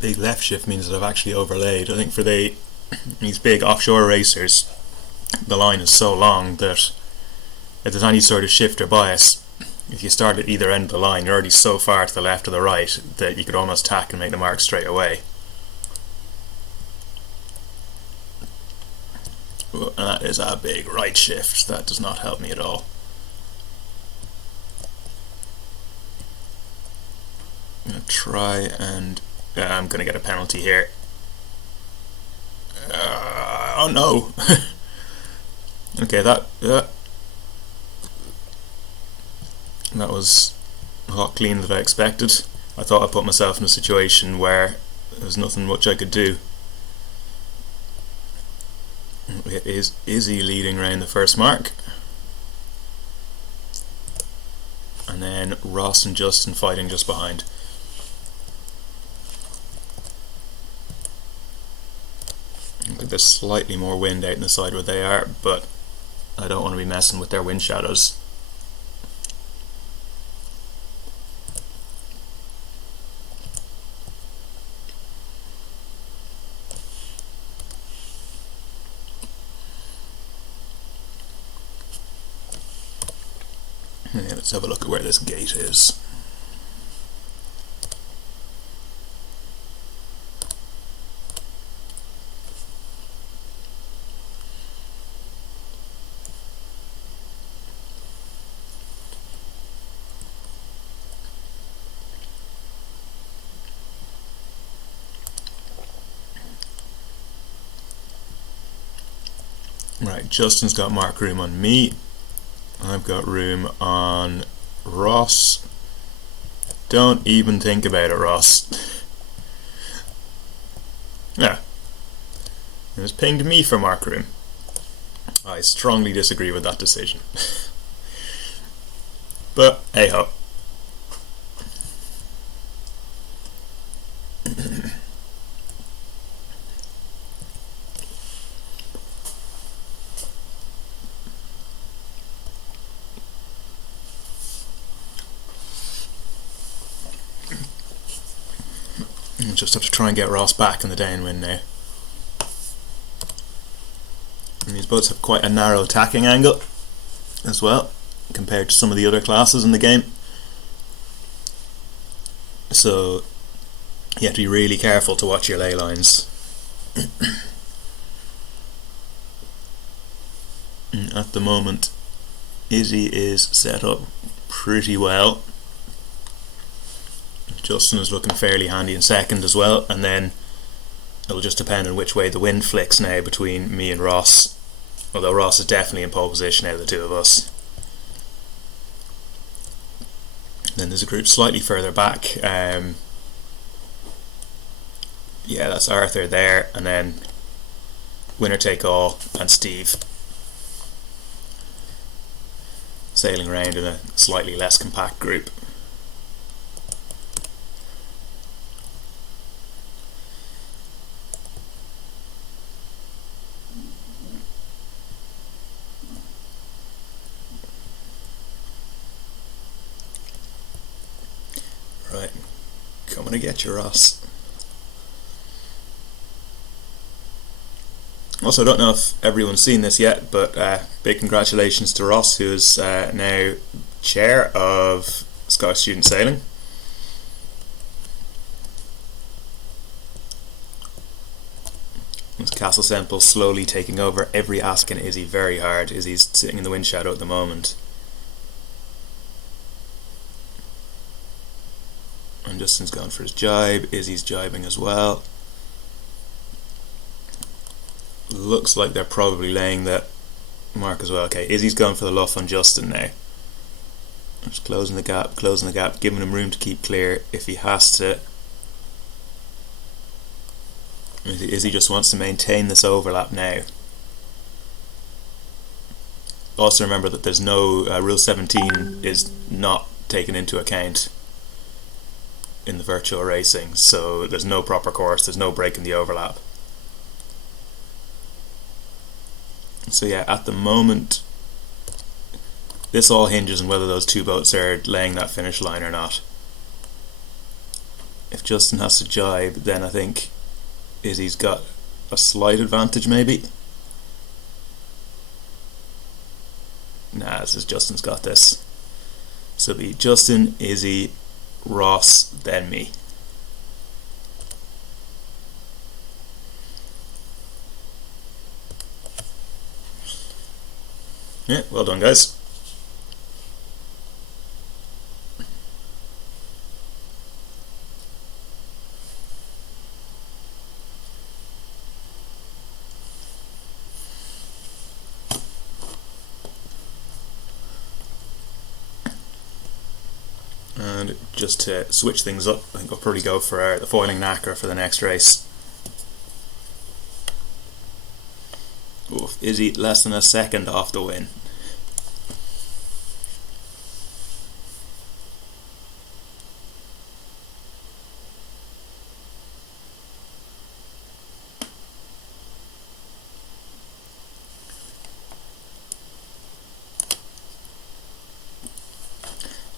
Big left shift means that I've actually overlaid. I think for these big offshore racers, the line is so long that if there's any sort of shift or bias, if you start at either end of the line, you're already so far to the left or the right that you could almost tack and make the mark straight away. And that is a big right shift. That does not help me at all. I'm going to try and... I'm going to get a penalty here. Oh no! Okay, that was a lot cleaner than I expected. I thought I put myself in a situation where there's nothing much I could do. It is Izzy leading round the first mark. And then Ross and Justin fighting just behind. There's slightly more wind out in the side where they are, but I don't want to be messing with their wind shadows. Yeah, let's have a look at where this gate is. Right, Justin's got mark room on me. I've got room on Ross. Don't even think about it, Ross. Yeah. It was pinged me for mark room. I strongly disagree with that decision. But hey ho. Just have to try and get Ross back in the downwind now. And these boats have quite a narrow tacking angle as well, compared to some of the other classes in the game. So you have to be really careful to watch your ley lines. At the moment, Izzy is set up pretty well. Justin is looking fairly handy in second as well, and then it'll just depend on which way the wind flicks now between me and Ross, although Ross is definitely in pole position out of the two of us. Then there's a group slightly further back. Yeah, that's Arthur there, and then winner take all and Steve sailing around in a slightly less compact group. Right, coming to get you, Ross. Also, I don't know if everyone's seen this yet, but big congratulations to Ross, who is now chair of Scottish Student Sailing. It's Castle Semple slowly taking over every ask in Izzy very hard. Izzy's sitting in the wind shadow at the moment. And Justin's gone for his jibe. Izzy's jibing as well. Looks like they're probably laying that mark as well. Okay, Izzy's gone for the luff on Justin now. Just closing the gap, giving him room to keep clear if he has to. Izzy just wants to maintain this overlap now. Also remember that there's no Rule 17 is not taken into account in the virtual racing, so there's no proper course, there's no break in the overlap. So yeah, at the moment this all hinges on whether those two boats are laying that finish line or not. If Justin has to jibe, then I think Izzy's got a slight advantage maybe. Nah, this is Justin's got this. So it'll be Justin, Izzy, Ross, then me. Yeah, well done, guys. And just to switch things up, I think we'll probably go for the foiling knacker for the next race. Oof, Izzy less than a second off the win.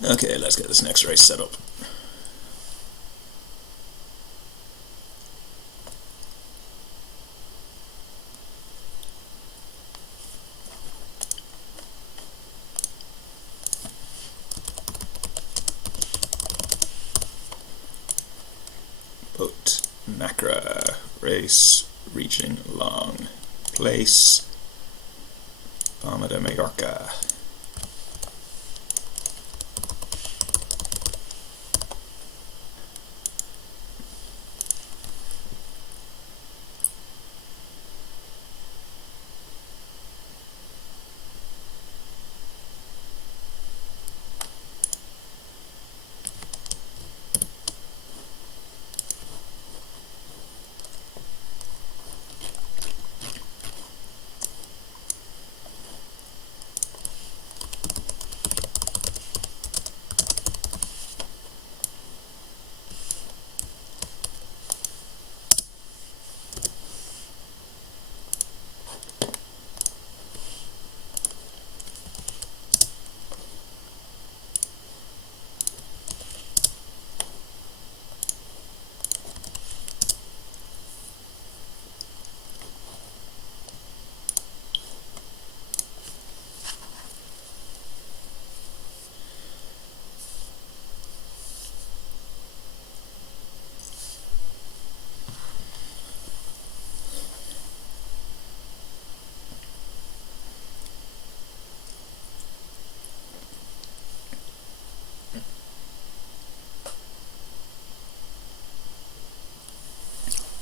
Okay, let's get this next race set up. Boat Nacra, race reaching long, place Palma de Mallorca.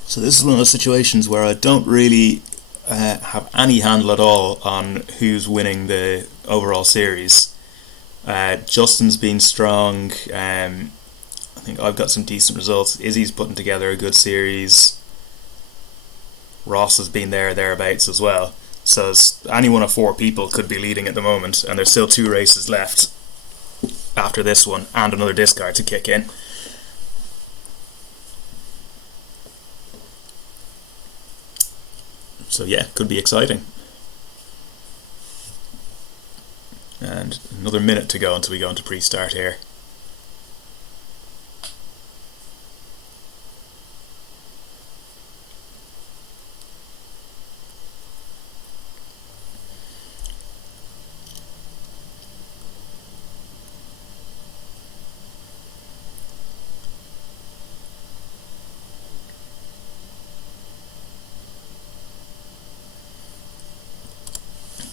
So this is one of those situations where I don't really have any handle at all on who's winning the overall series. Justin's been strong. I think I've got some decent results. Izzy's putting together a good series. Ross has been thereabouts as well. So any one of four people could be leading at the moment, and there's still 2 races left after this one, and another discard to kick in. So yeah, could be exciting. And another minute to go until we go into pre-start here.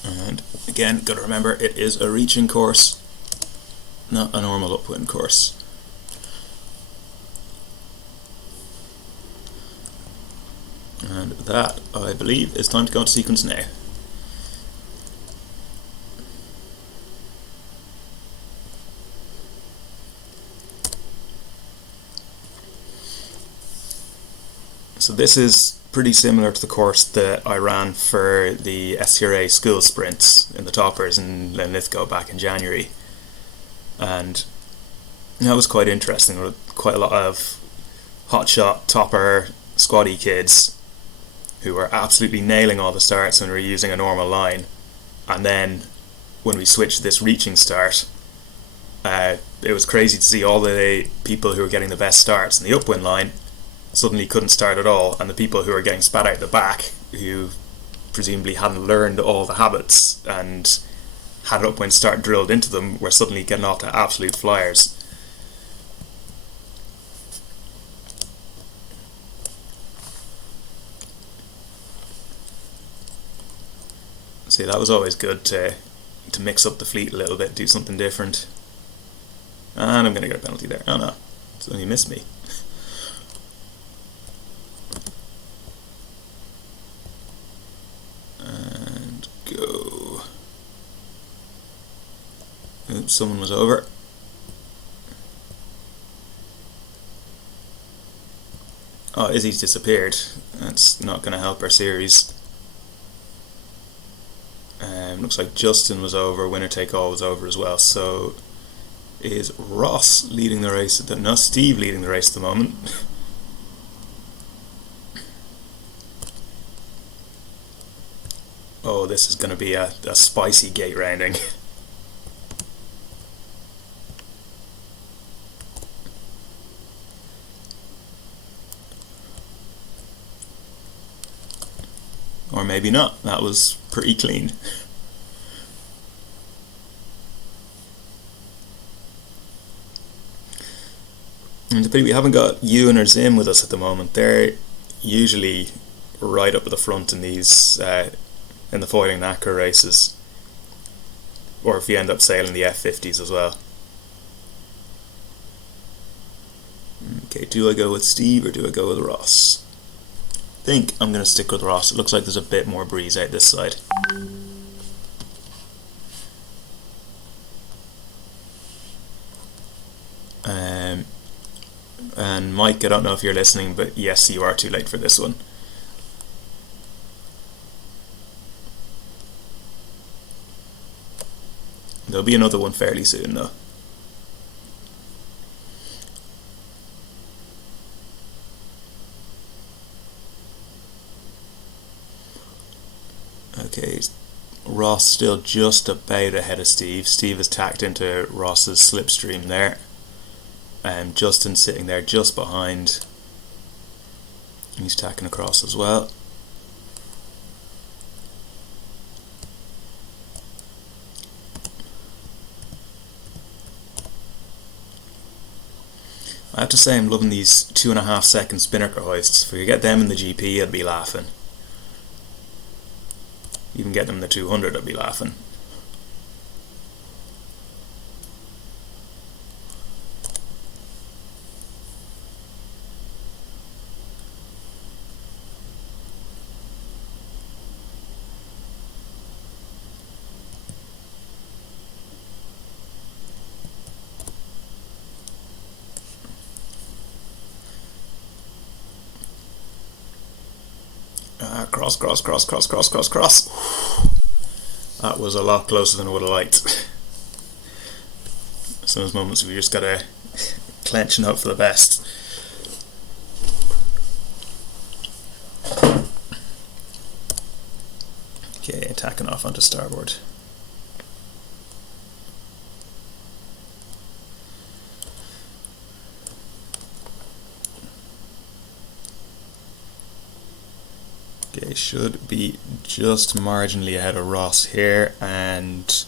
And again, got to remember it is a reaching course, not a normal upwind course. And that, I believe, is time to go into sequence now. So this is pretty similar to the course that I ran for the STRA school sprints in the toppers in Linlithgow back in January, and that was quite interesting. There were quite a lot of hotshot topper squatty kids who were absolutely nailing all the starts when we were using a normal line, and then when we switched to this reaching start, it was crazy to see all the people who were getting the best starts in the upwind line suddenly couldn't start at all, and the people who were getting spat out the back, who presumably hadn't learned all the habits and had an upwind start drilled into them, were suddenly getting off to absolute flyers. See, that was always good to mix up the fleet a little bit, do something different. And I'm going to get a penalty there. Oh no, so he missed me. And go. Oops, someone was over. Oh, Izzy's disappeared. That's not going to help our series. Looks like Justin was over, winner take all was over as well. So is Ross leading the race? No, Steve leading the race at the moment. Oh, this is going to be a spicy gate rounding. Or maybe not. That was pretty clean. And we haven't got Ewan or Zim with us at the moment. They're usually right up at the front in these in the foiling NACRA races, or if we end up sailing the F50s as well. Okay, do I go with Steve or do I go with Ross? I think I'm going to stick with Ross. It looks like there's a bit more breeze out this side. And Mike, I don't know if you're listening, but yes, you are too late for this one. There'll be another one fairly soon though. Okay, Ross still just about ahead of Steve. Steve has tacked into Ross's slipstream there. Justin sitting there just behind. He's tacking across as well. I have to say I'm loving these 2.5 second spinnaker hoists. If we could get them in the GP, I'd be laughing. Even get them in the 200, I'd be laughing. cross, cross, cross, cross, cross, cross, cross. That was a lot closer than I would have liked. Some of those moments we just gotta clench and hope for the best. Okay, attacking off onto starboard. Okay, should be just marginally ahead of Ross here, and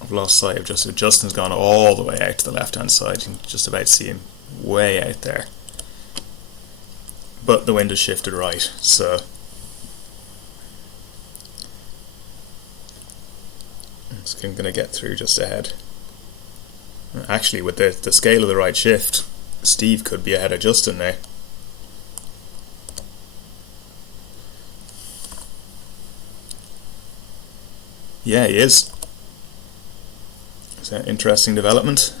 I've lost sight of Justin's gone all the way out to the left hand side. You can just about see him way out there. But the wind has shifted right, so I'm going to get through just ahead. Actually, with the scale of the right shift, Steve could be ahead of Justin now. Yeah, he is. It's an interesting development.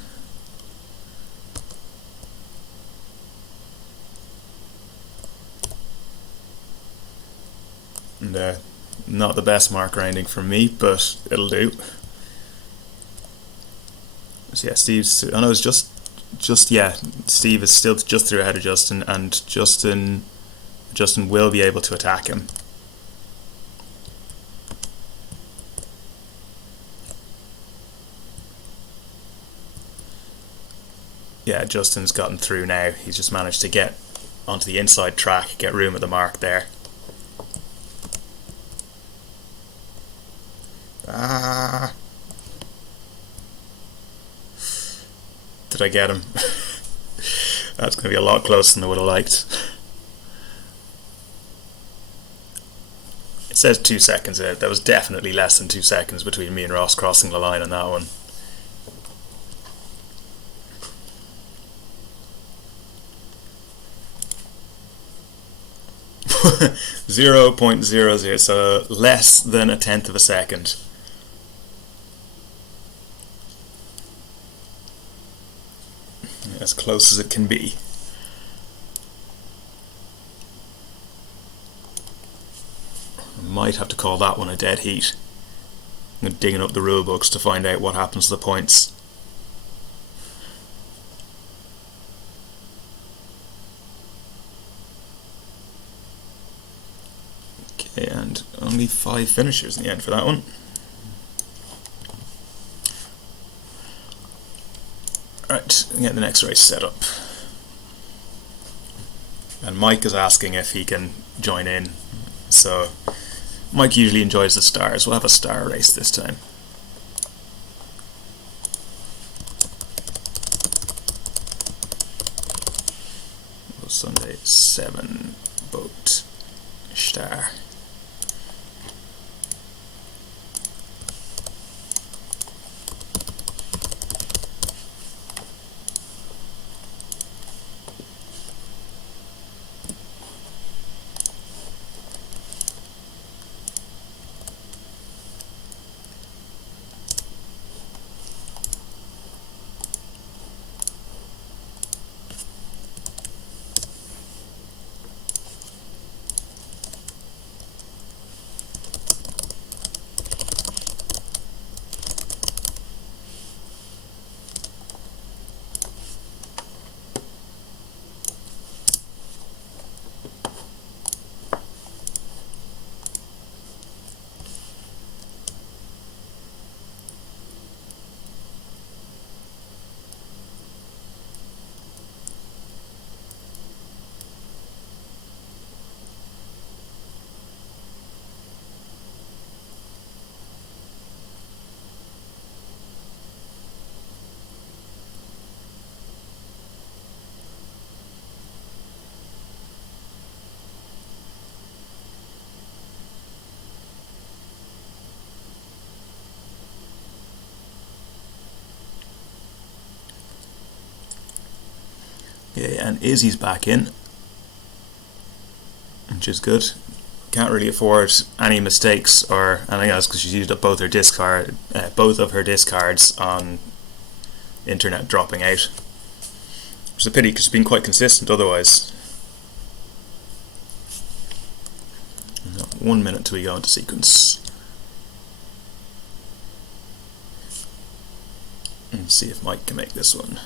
And not the best mark rounding from me, but it'll do. So yeah, Steve's. I know it's just yeah. Steve is still just through ahead of Justin, and Justin will be able to attack him. Yeah, Justin's gotten through now. He's just managed to get onto the inside track, get room at the mark there. Ah! Did I get him? That's going to be a lot closer than I would have liked. It says 2 seconds out. That was definitely less than 2 seconds between me and Ross crossing the line on that one. 0.00, so less than a tenth of a second. As close as it can be. I might have to call that one a dead heat. I'm digging up the rule books to find out what happens to the points. Okay, and only 5 finishers in the end for that one. Right, get the next race set up. And Mike is asking if he can join in. So Mike usually enjoys the stars. We'll have a star race this time. Sunday 7 boat star. Yeah, and Izzy's back in, which is good. Can't really afford any mistakes or anything else because she's used up both of her discards on internet dropping out, which is a pity because she's been quite consistent otherwise. 1 minute till we go into sequence. And see if Mike can make this one.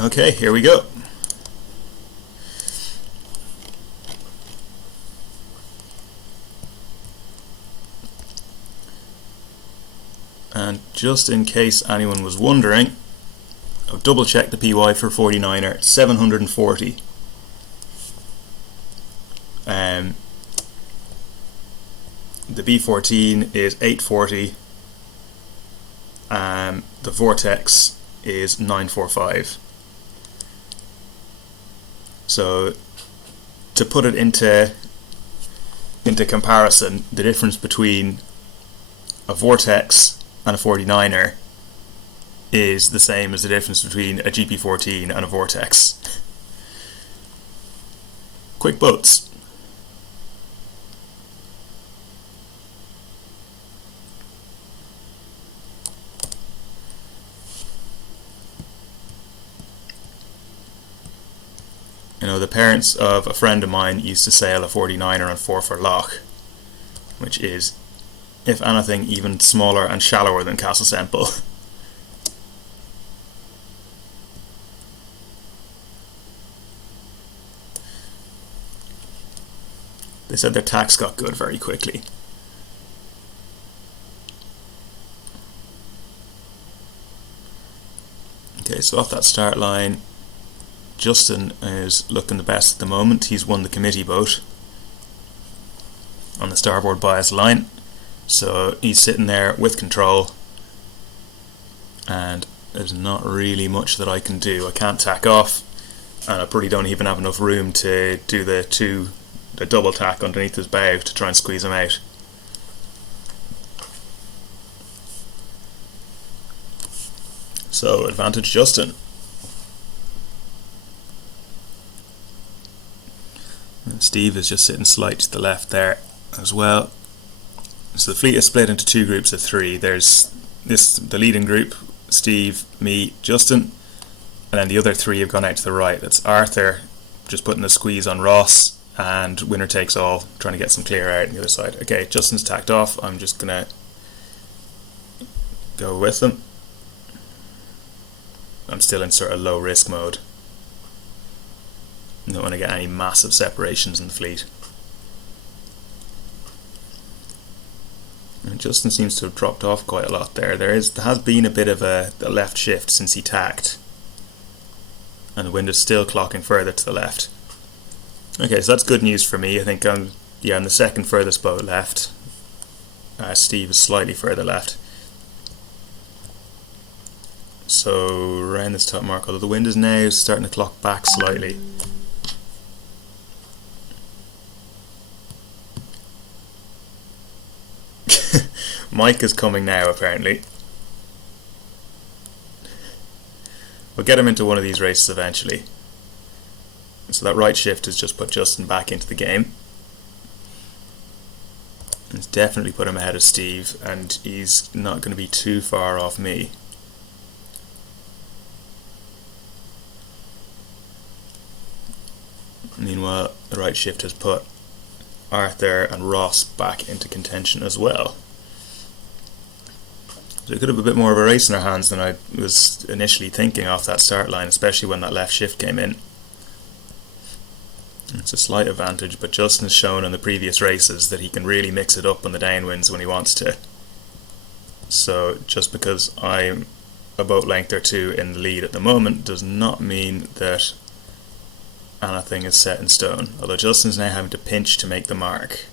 Okay, here we go. And just in case anyone was wondering, I've double checked the PY for 49er, 740. The B14 is 840. The Vortex is 945. So to put it into comparison, the difference between a Vortex and a 49er is the same as the difference between a GP14 and a Vortex. Quick boats. You know, the parents of a friend of mine used to sail a 49er on Forfar Loch, which is, if anything, even smaller and shallower than Castle Semple. They said their tacks got good very quickly. Okay, so off that start line, Justin is looking the best at the moment. He's won the committee boat on the starboard bias line, so he's sitting there with control, and there's not really much that I can do. I can't tack off, and I probably don't even have enough room to do the double tack underneath his bow to try and squeeze him out. So advantage Justin. And Steve is just sitting slight to the left there as well. So the fleet is split into two groups of three. There's the leading group, Steve, me, Justin, and then the other three have gone out to the right. That's Arthur just putting a squeeze on Ross, and winner takes all, trying to get some clear out on the other side. Okay, Justin's tacked off. I'm just gonna go with him. I'm still in sort of low risk mode. I don't want to get any massive separations in the fleet. And Justin seems to have dropped off quite a lot there. There has been a bit of a left shift since he tacked, and the wind is still clocking further to the left. Okay, so that's good news for me. I think I'm the second furthest boat left. Steve is slightly further left. So around this top mark, although the wind is now starting to clock back slightly. Mike is coming now, apparently. We'll get him into one of these races eventually. So that right shift has just put Justin back into the game. definitely put him ahead of Steve, and he's not going to be too far off me. Meanwhile, the right shift has put Arthur and Ross back into contention as well. So we could have a bit more of a race in our hands than I was initially thinking off that start line, especially when that left shift came in. It's a slight advantage, but Justin has shown in the previous races that he can really mix it up on the downwinds when he wants to. So just because I'm a boat length or two in the lead at the moment does not mean that anything is set in stone, although Justin's now having to pinch to make the mark,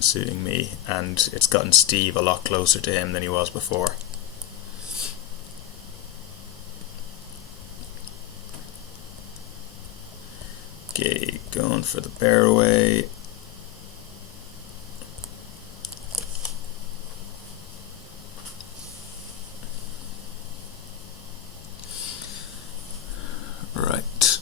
suiting me, and it's gotten Steve a lot closer to him than he was before. Okay, going for the bear away. Right.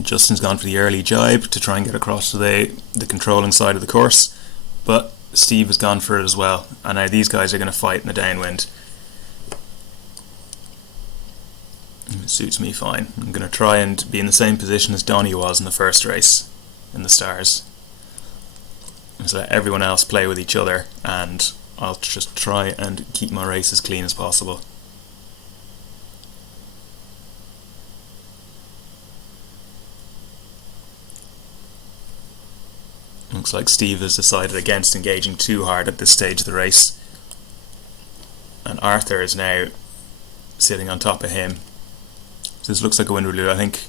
Justin's gone for the early jibe to try and get across to the controlling side of the course, but Steve has gone for it as well, and now these guys are going to fight in the downwind. It suits me fine. I'm going to try and be in the same position as Donnie was in the first race in the Stars. Just let everyone else play with each other, and I'll just try and keep my race as clean as possible. Looks like Steve has decided against engaging too hard at this stage of the race, and Arthur is now sitting on top of him. So this looks like a Windward. I think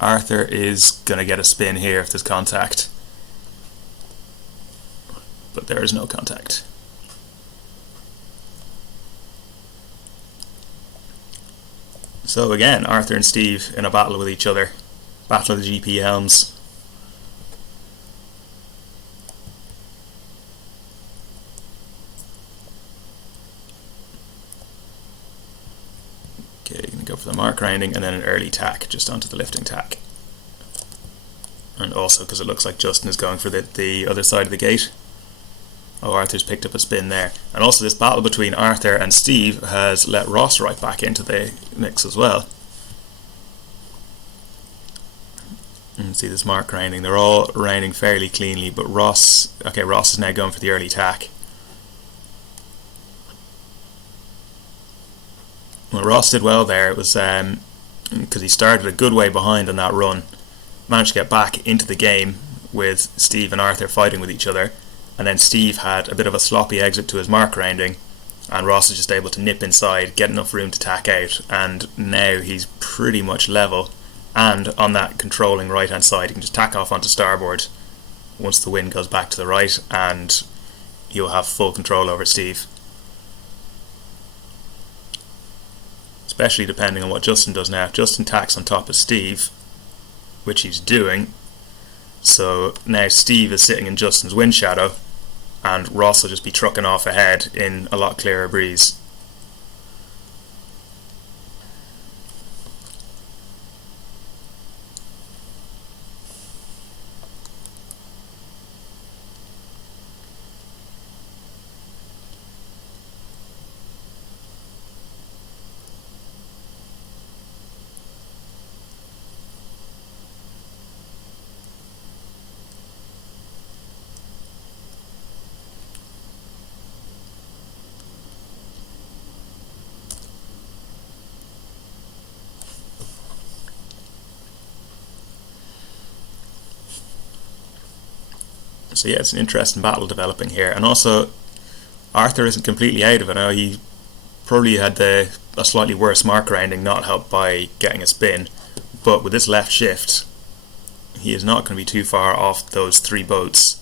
Arthur is going to get a spin here if there's contact, but there is no contact. So again, Arthur and Steve in a battle with each other. Battle of the GP helms. Okay, going to go for the mark rounding and then an early tack just onto the lifting tack. And also because it looks like Justin is going for the other side of the gate. Oh, Arthur's picked up a spin there. And also this battle between Arthur and Steve has let Ross right back into the mix as well. You can see this mark rounding. They're all rounding fairly cleanly, but Ross is now going for the early tack. Well, Ross did well there. It was because he started a good way behind on that run. Managed to get back into the game with Steve and Arthur fighting with each other. And then Steve had a bit of a sloppy exit to his mark rounding, and Ross was just able to nip inside, get enough room to tack out, and now he's pretty much level. And on that controlling right hand side, he can just tack off onto starboard once the wind goes back to the right, and you'll have full control over Steve. Especially depending on what Justin does now. If Justin tacks on top of Steve, which he's doing, so now Steve is sitting in Justin's wind shadow, and Ross will just be trucking off ahead in a lot clearer breeze. So yeah, it's an interesting battle developing here, and also Arthur isn't completely out of it now. He probably had a slightly worse mark rounding, not helped by getting a spin, but with this left shift he is not going to be too far off those three boats,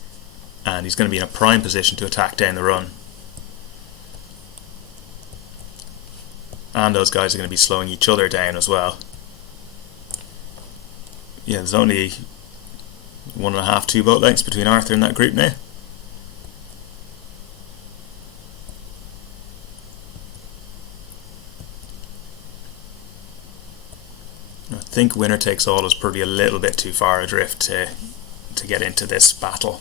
and he's going to be in a prime position to attack down the run. And those guys are going to be slowing each other down as well. Yeah, there's only 1.5, 2 boat lengths between Arthur and that group now. I think winner takes all is probably a little bit too far adrift to to get into this battle.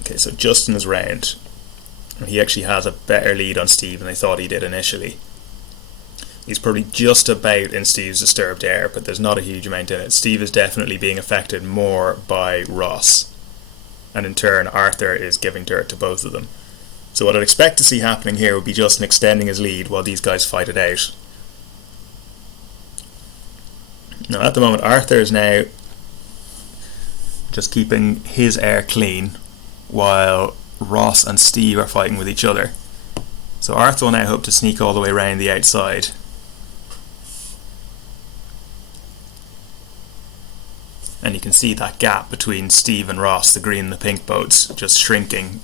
Okay, so Justin is round, and he actually has a better lead on Steve than I thought he did initially. He's probably just about in Steve's disturbed air, but there's not a huge amount in it. Steve is definitely being affected more by Ross, and in turn Arthur is giving dirt to both of them. So what I'd expect to see happening here would be Justin extending his lead while these guys fight it out. Now at the moment Arthur is now just keeping his air clean while Ross and Steve are fighting with each other. So Arthur will now hope to sneak all the way around the outside. And you can see that gap between Steve and Ross, the green and the pink boats, just shrinking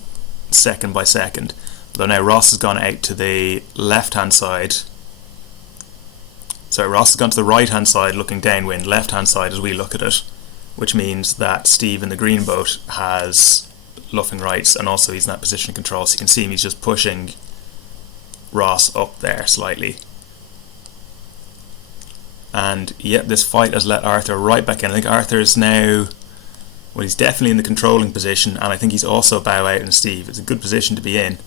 second by second. Though now Ross has gone out to the left hand side. Sorry, Ross has gone to the right hand side looking downwind, left hand side as we look at it, which means that Steve in the green boat has luffing rights, and also he's in that position of control, so you can see him, he's just pushing Ross up there slightly. And yep, this fight has let Arthur right back in. I think Arthur is now, well, he's definitely in the controlling position, and I think he's also bow out in Steve. It's a good position to be in.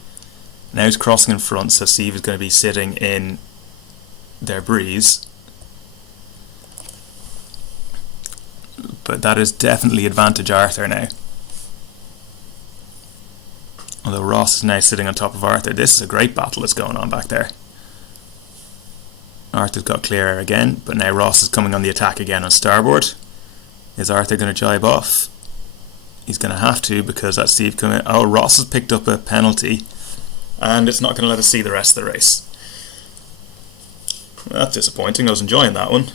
Now he's crossing in front, so Steve is going to be sitting in their breeze. But that is definitely advantage Arthur now. Although Ross is now sitting on top of Arthur. This is a great battle that's going on back there. Arthur's got clear air again, but now Ross is coming on the attack again on starboard. Is Arthur going to jibe off? He's going to have to, because that's Steve coming. Oh, Ross has picked up a penalty, and it's not going to let us see the rest of the race. Well, that's disappointing. I was enjoying that one.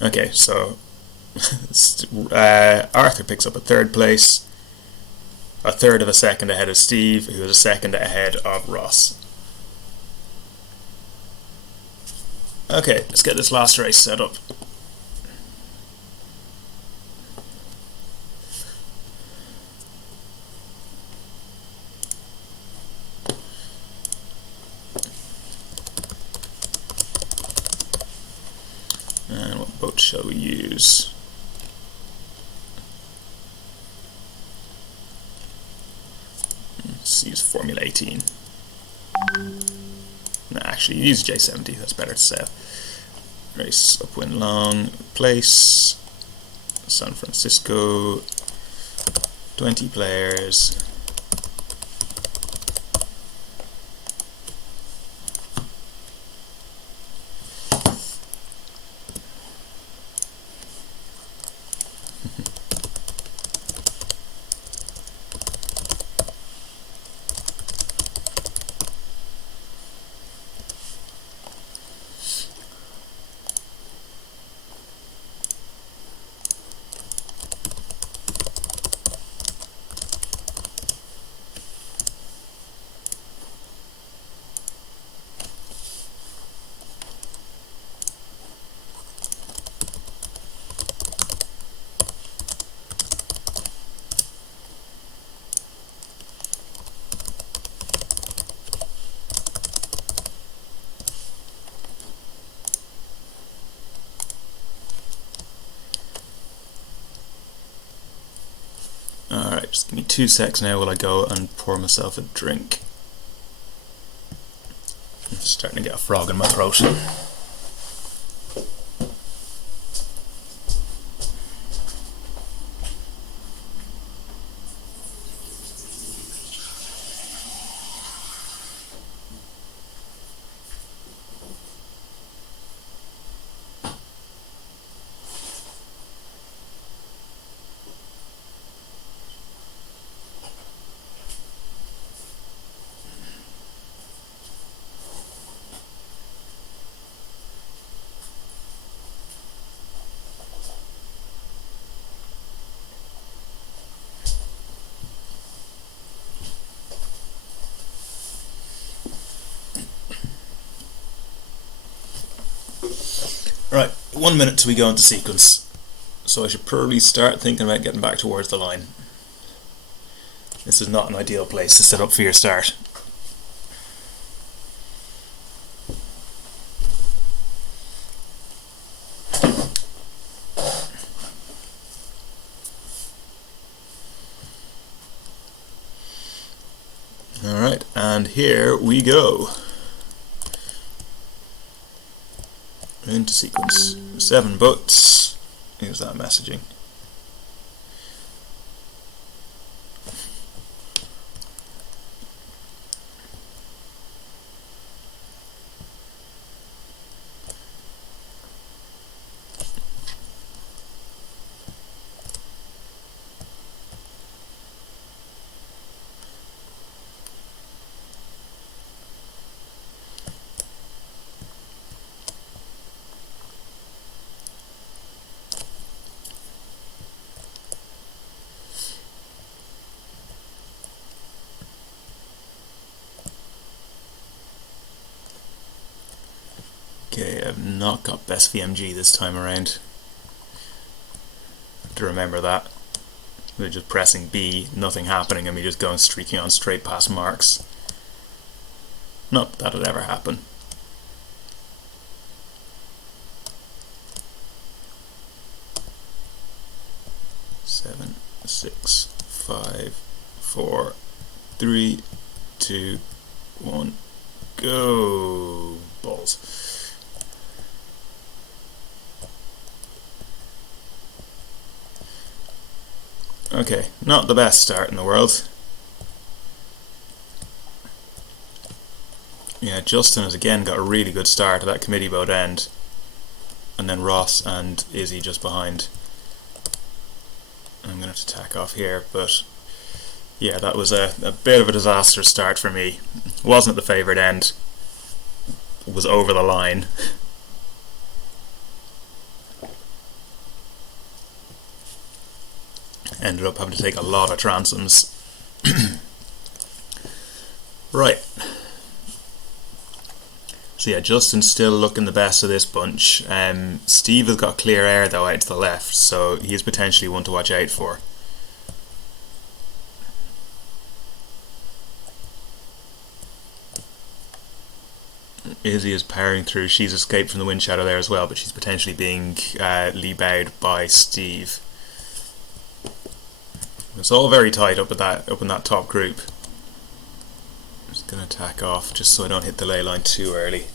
Okay, so Arthur picks up a third place, a third of a second ahead of Steve, who is a second ahead of Ross. Okay, let's get this last race set up. And what boat shall we use? Let's use Formula 18. No, actually, use J70, that's better to sail. Race upwind long, place, San Francisco, 20 players. Alright, just give me 2 secs now while I go and pour myself a drink. I'm starting to get a frog in my throat. Right, 1 minute till we go into sequence. So I should probably start thinking about getting back towards the line. This is not an ideal place to set up for your start. Alright, and here we go. Into sequence. 7 butts. Here's that messaging. Okay, I've not got best VMG this time around. To remember that. They're just pressing B, nothing happening, and me just going streaking on straight past marks. Not that it'd ever happen. Seven, 6, 5, 4, 3, 2, 1, go! Balls. Okay, not the best start in the world. Yeah, Justin has again got a really good start at that committee boat end, and then Ross and Izzy just behind. I'm going to have to tack off here, but yeah, that was a bit of a disastrous start for me. Wasn't the favourite end, was over the line. Ended up having to take a lot of transoms. Right. So yeah, Justin's still looking the best of this bunch. Steve has got clear air though out to the left, so he's potentially one to watch out for. Izzy is powering through. She's escaped from the wind shadow there as well, but she's potentially being lee-bowed by Steve. It's all very tight up in that top group. I'm just gonna tack off just so I don't hit the ley line too early.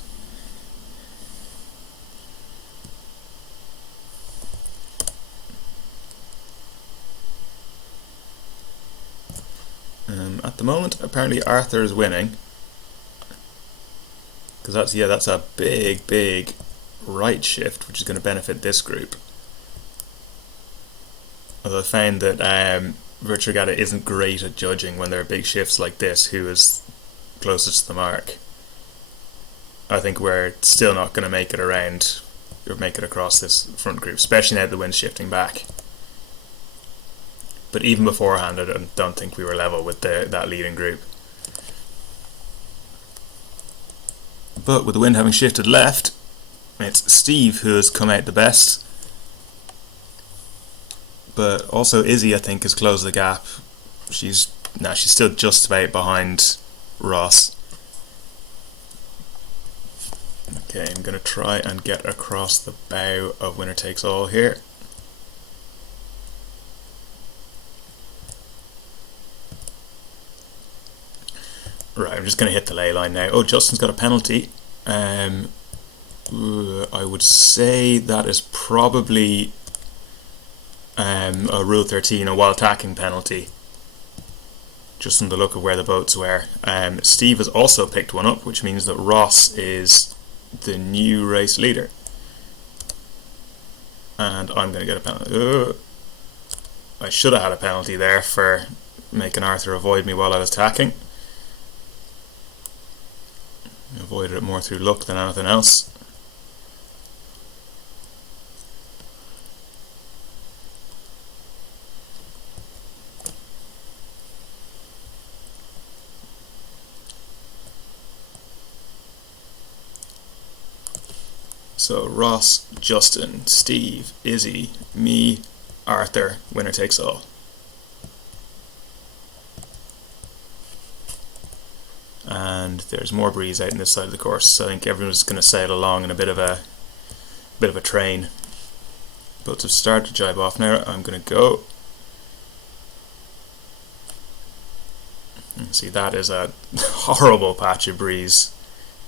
At the moment, apparently Arthur is winning, because that's a big right shift, which is going to benefit this group. Although I found that Regatta isn't great at judging when there are big shifts like this, who is closest to the mark. I think we're still not going to make it around, or make it across this front group, especially now the wind's shifting back. But even beforehand, I don't think we were level with that leading group. But with the wind having shifted left, it's Steve who has come out the best. But also Izzy, I think, has closed the gap. She's still just about behind Ross. Okay, I'm going to try and get across the bow of Winner Takes All here. Right, I'm just going to hit the ley line now. Oh, Justin's got a penalty. I would say that is probably a Rule 13, a while attacking penalty. Just from the look of where the boats were. Steve has also picked one up, which means that Ross is the new race leader. And I'm going to get a penalty. I should have had a penalty there for making Arthur avoid me while I was tacking. Avoided it more through luck than anything else. So Ross, Justin, Steve, Izzy, me, Arthur, winner takes all. And there's more breeze out in this side of the course, so I think everyone's going to sail along in a bit of a train. Boats have started to jibe off now. I'm going to go. And see, that is a horrible patch of breeze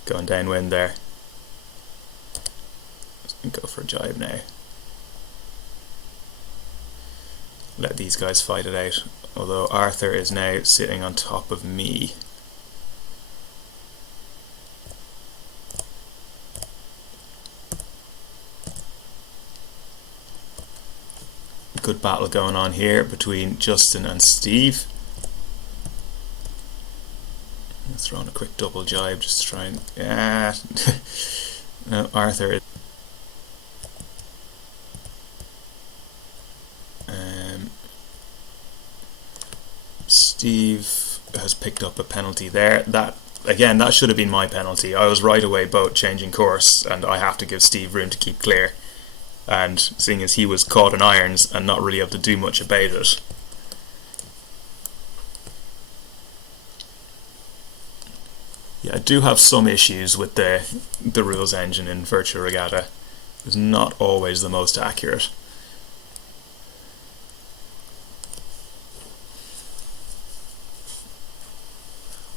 going downwind there. Go for a jibe now. Let these guys fight it out. Although Arthur is now sitting on top of me. Good battle going on here between Justin and Steve. Let's throw in a quick double jibe just to try and... yeah. No, Arthur. Steve has picked up a penalty there. That should have been my penalty. I was right away boat changing course, and I have to give Steve room to keep clear. And seeing as he was caught in irons and not really able to do much about it. Yeah, I do have some issues with the rules engine in Virtual Regatta. It's not always the most accurate.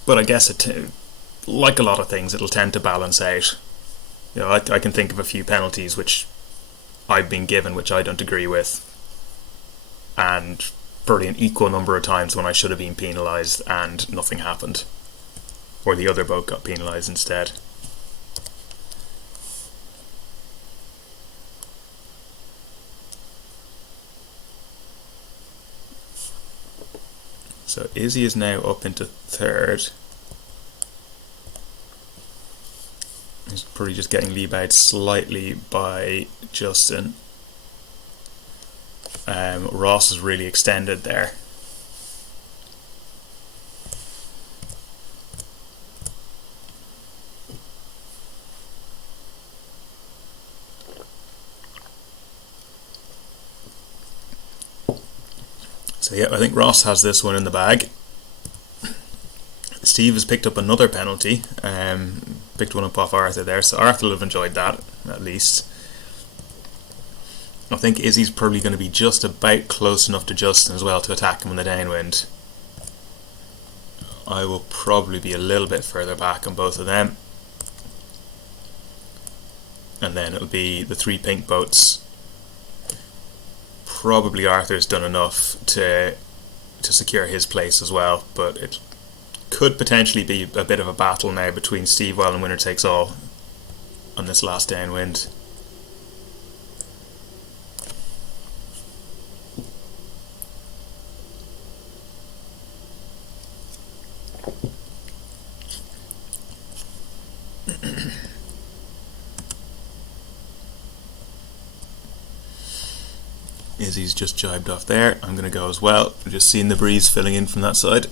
But I guess like a lot of things, it'll tend to balance out. You know, I can think of a few penalties which I've been given which I don't agree with, and probably an equal number of times when I should have been penalised and nothing happened, or the other boat got penalised instead. So Izzy is now up into third. He's probably just getting leewayed slightly by Justin. Ross is really extended there. So yeah, I think Ross has this one in the bag. Steve has picked up another penalty, picked one up off Arthur there, so Arthur will have enjoyed that, at least. I think Izzy's probably going to be just about close enough to Justin as well to attack him in the downwind. I will probably be a little bit further back on both of them. And then it'll be the three pink boats. Probably Arthur's done enough to secure his place as well, but it could potentially be a bit of a battle now between Steve Well and winner takes all on this last downwind. Izzy's just jibed off there. I'm going to go as well. I've just seen the breeze filling in from that side.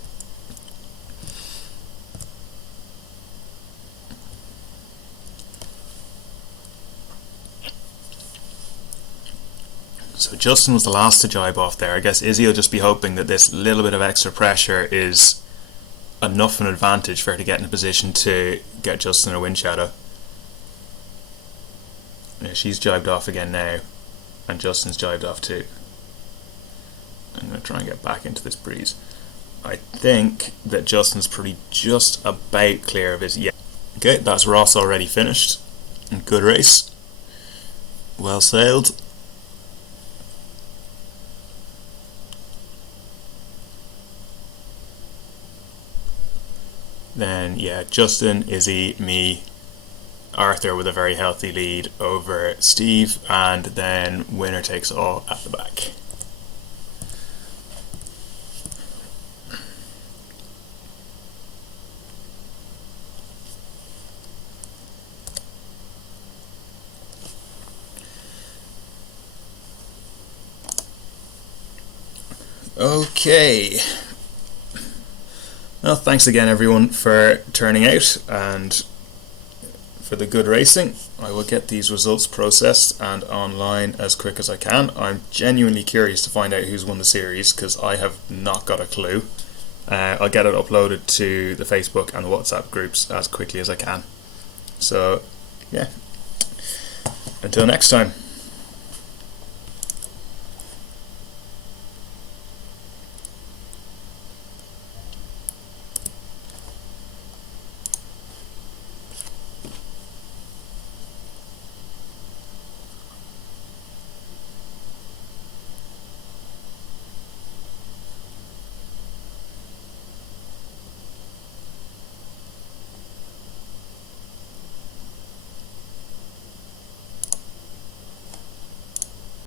So Justin was the last to jibe off there. I guess Izzy will just be hoping that this little bit of extra pressure is enough of an advantage for her to get in a position to get Justin a wind shadow. Yeah, she's jibed off again now, and Justin's jibed off too. I'm going to try and get back into this breeze. I think that Justin's probably just about clear of his... yeah. Okay, that's Ross already finished. Good race. Well sailed. Then, yeah, Justin, Izzy, me, Arthur with a very healthy lead over Steve, and then winner takes all at the back. Okay. Well, thanks again everyone for turning out and for the good racing. I will get these results processed and online as quick as I can. I'm genuinely curious to find out who's won the series because I have not got a clue. I'll get it uploaded to the Facebook and the WhatsApp groups as quickly as I can. So, yeah. Until next time.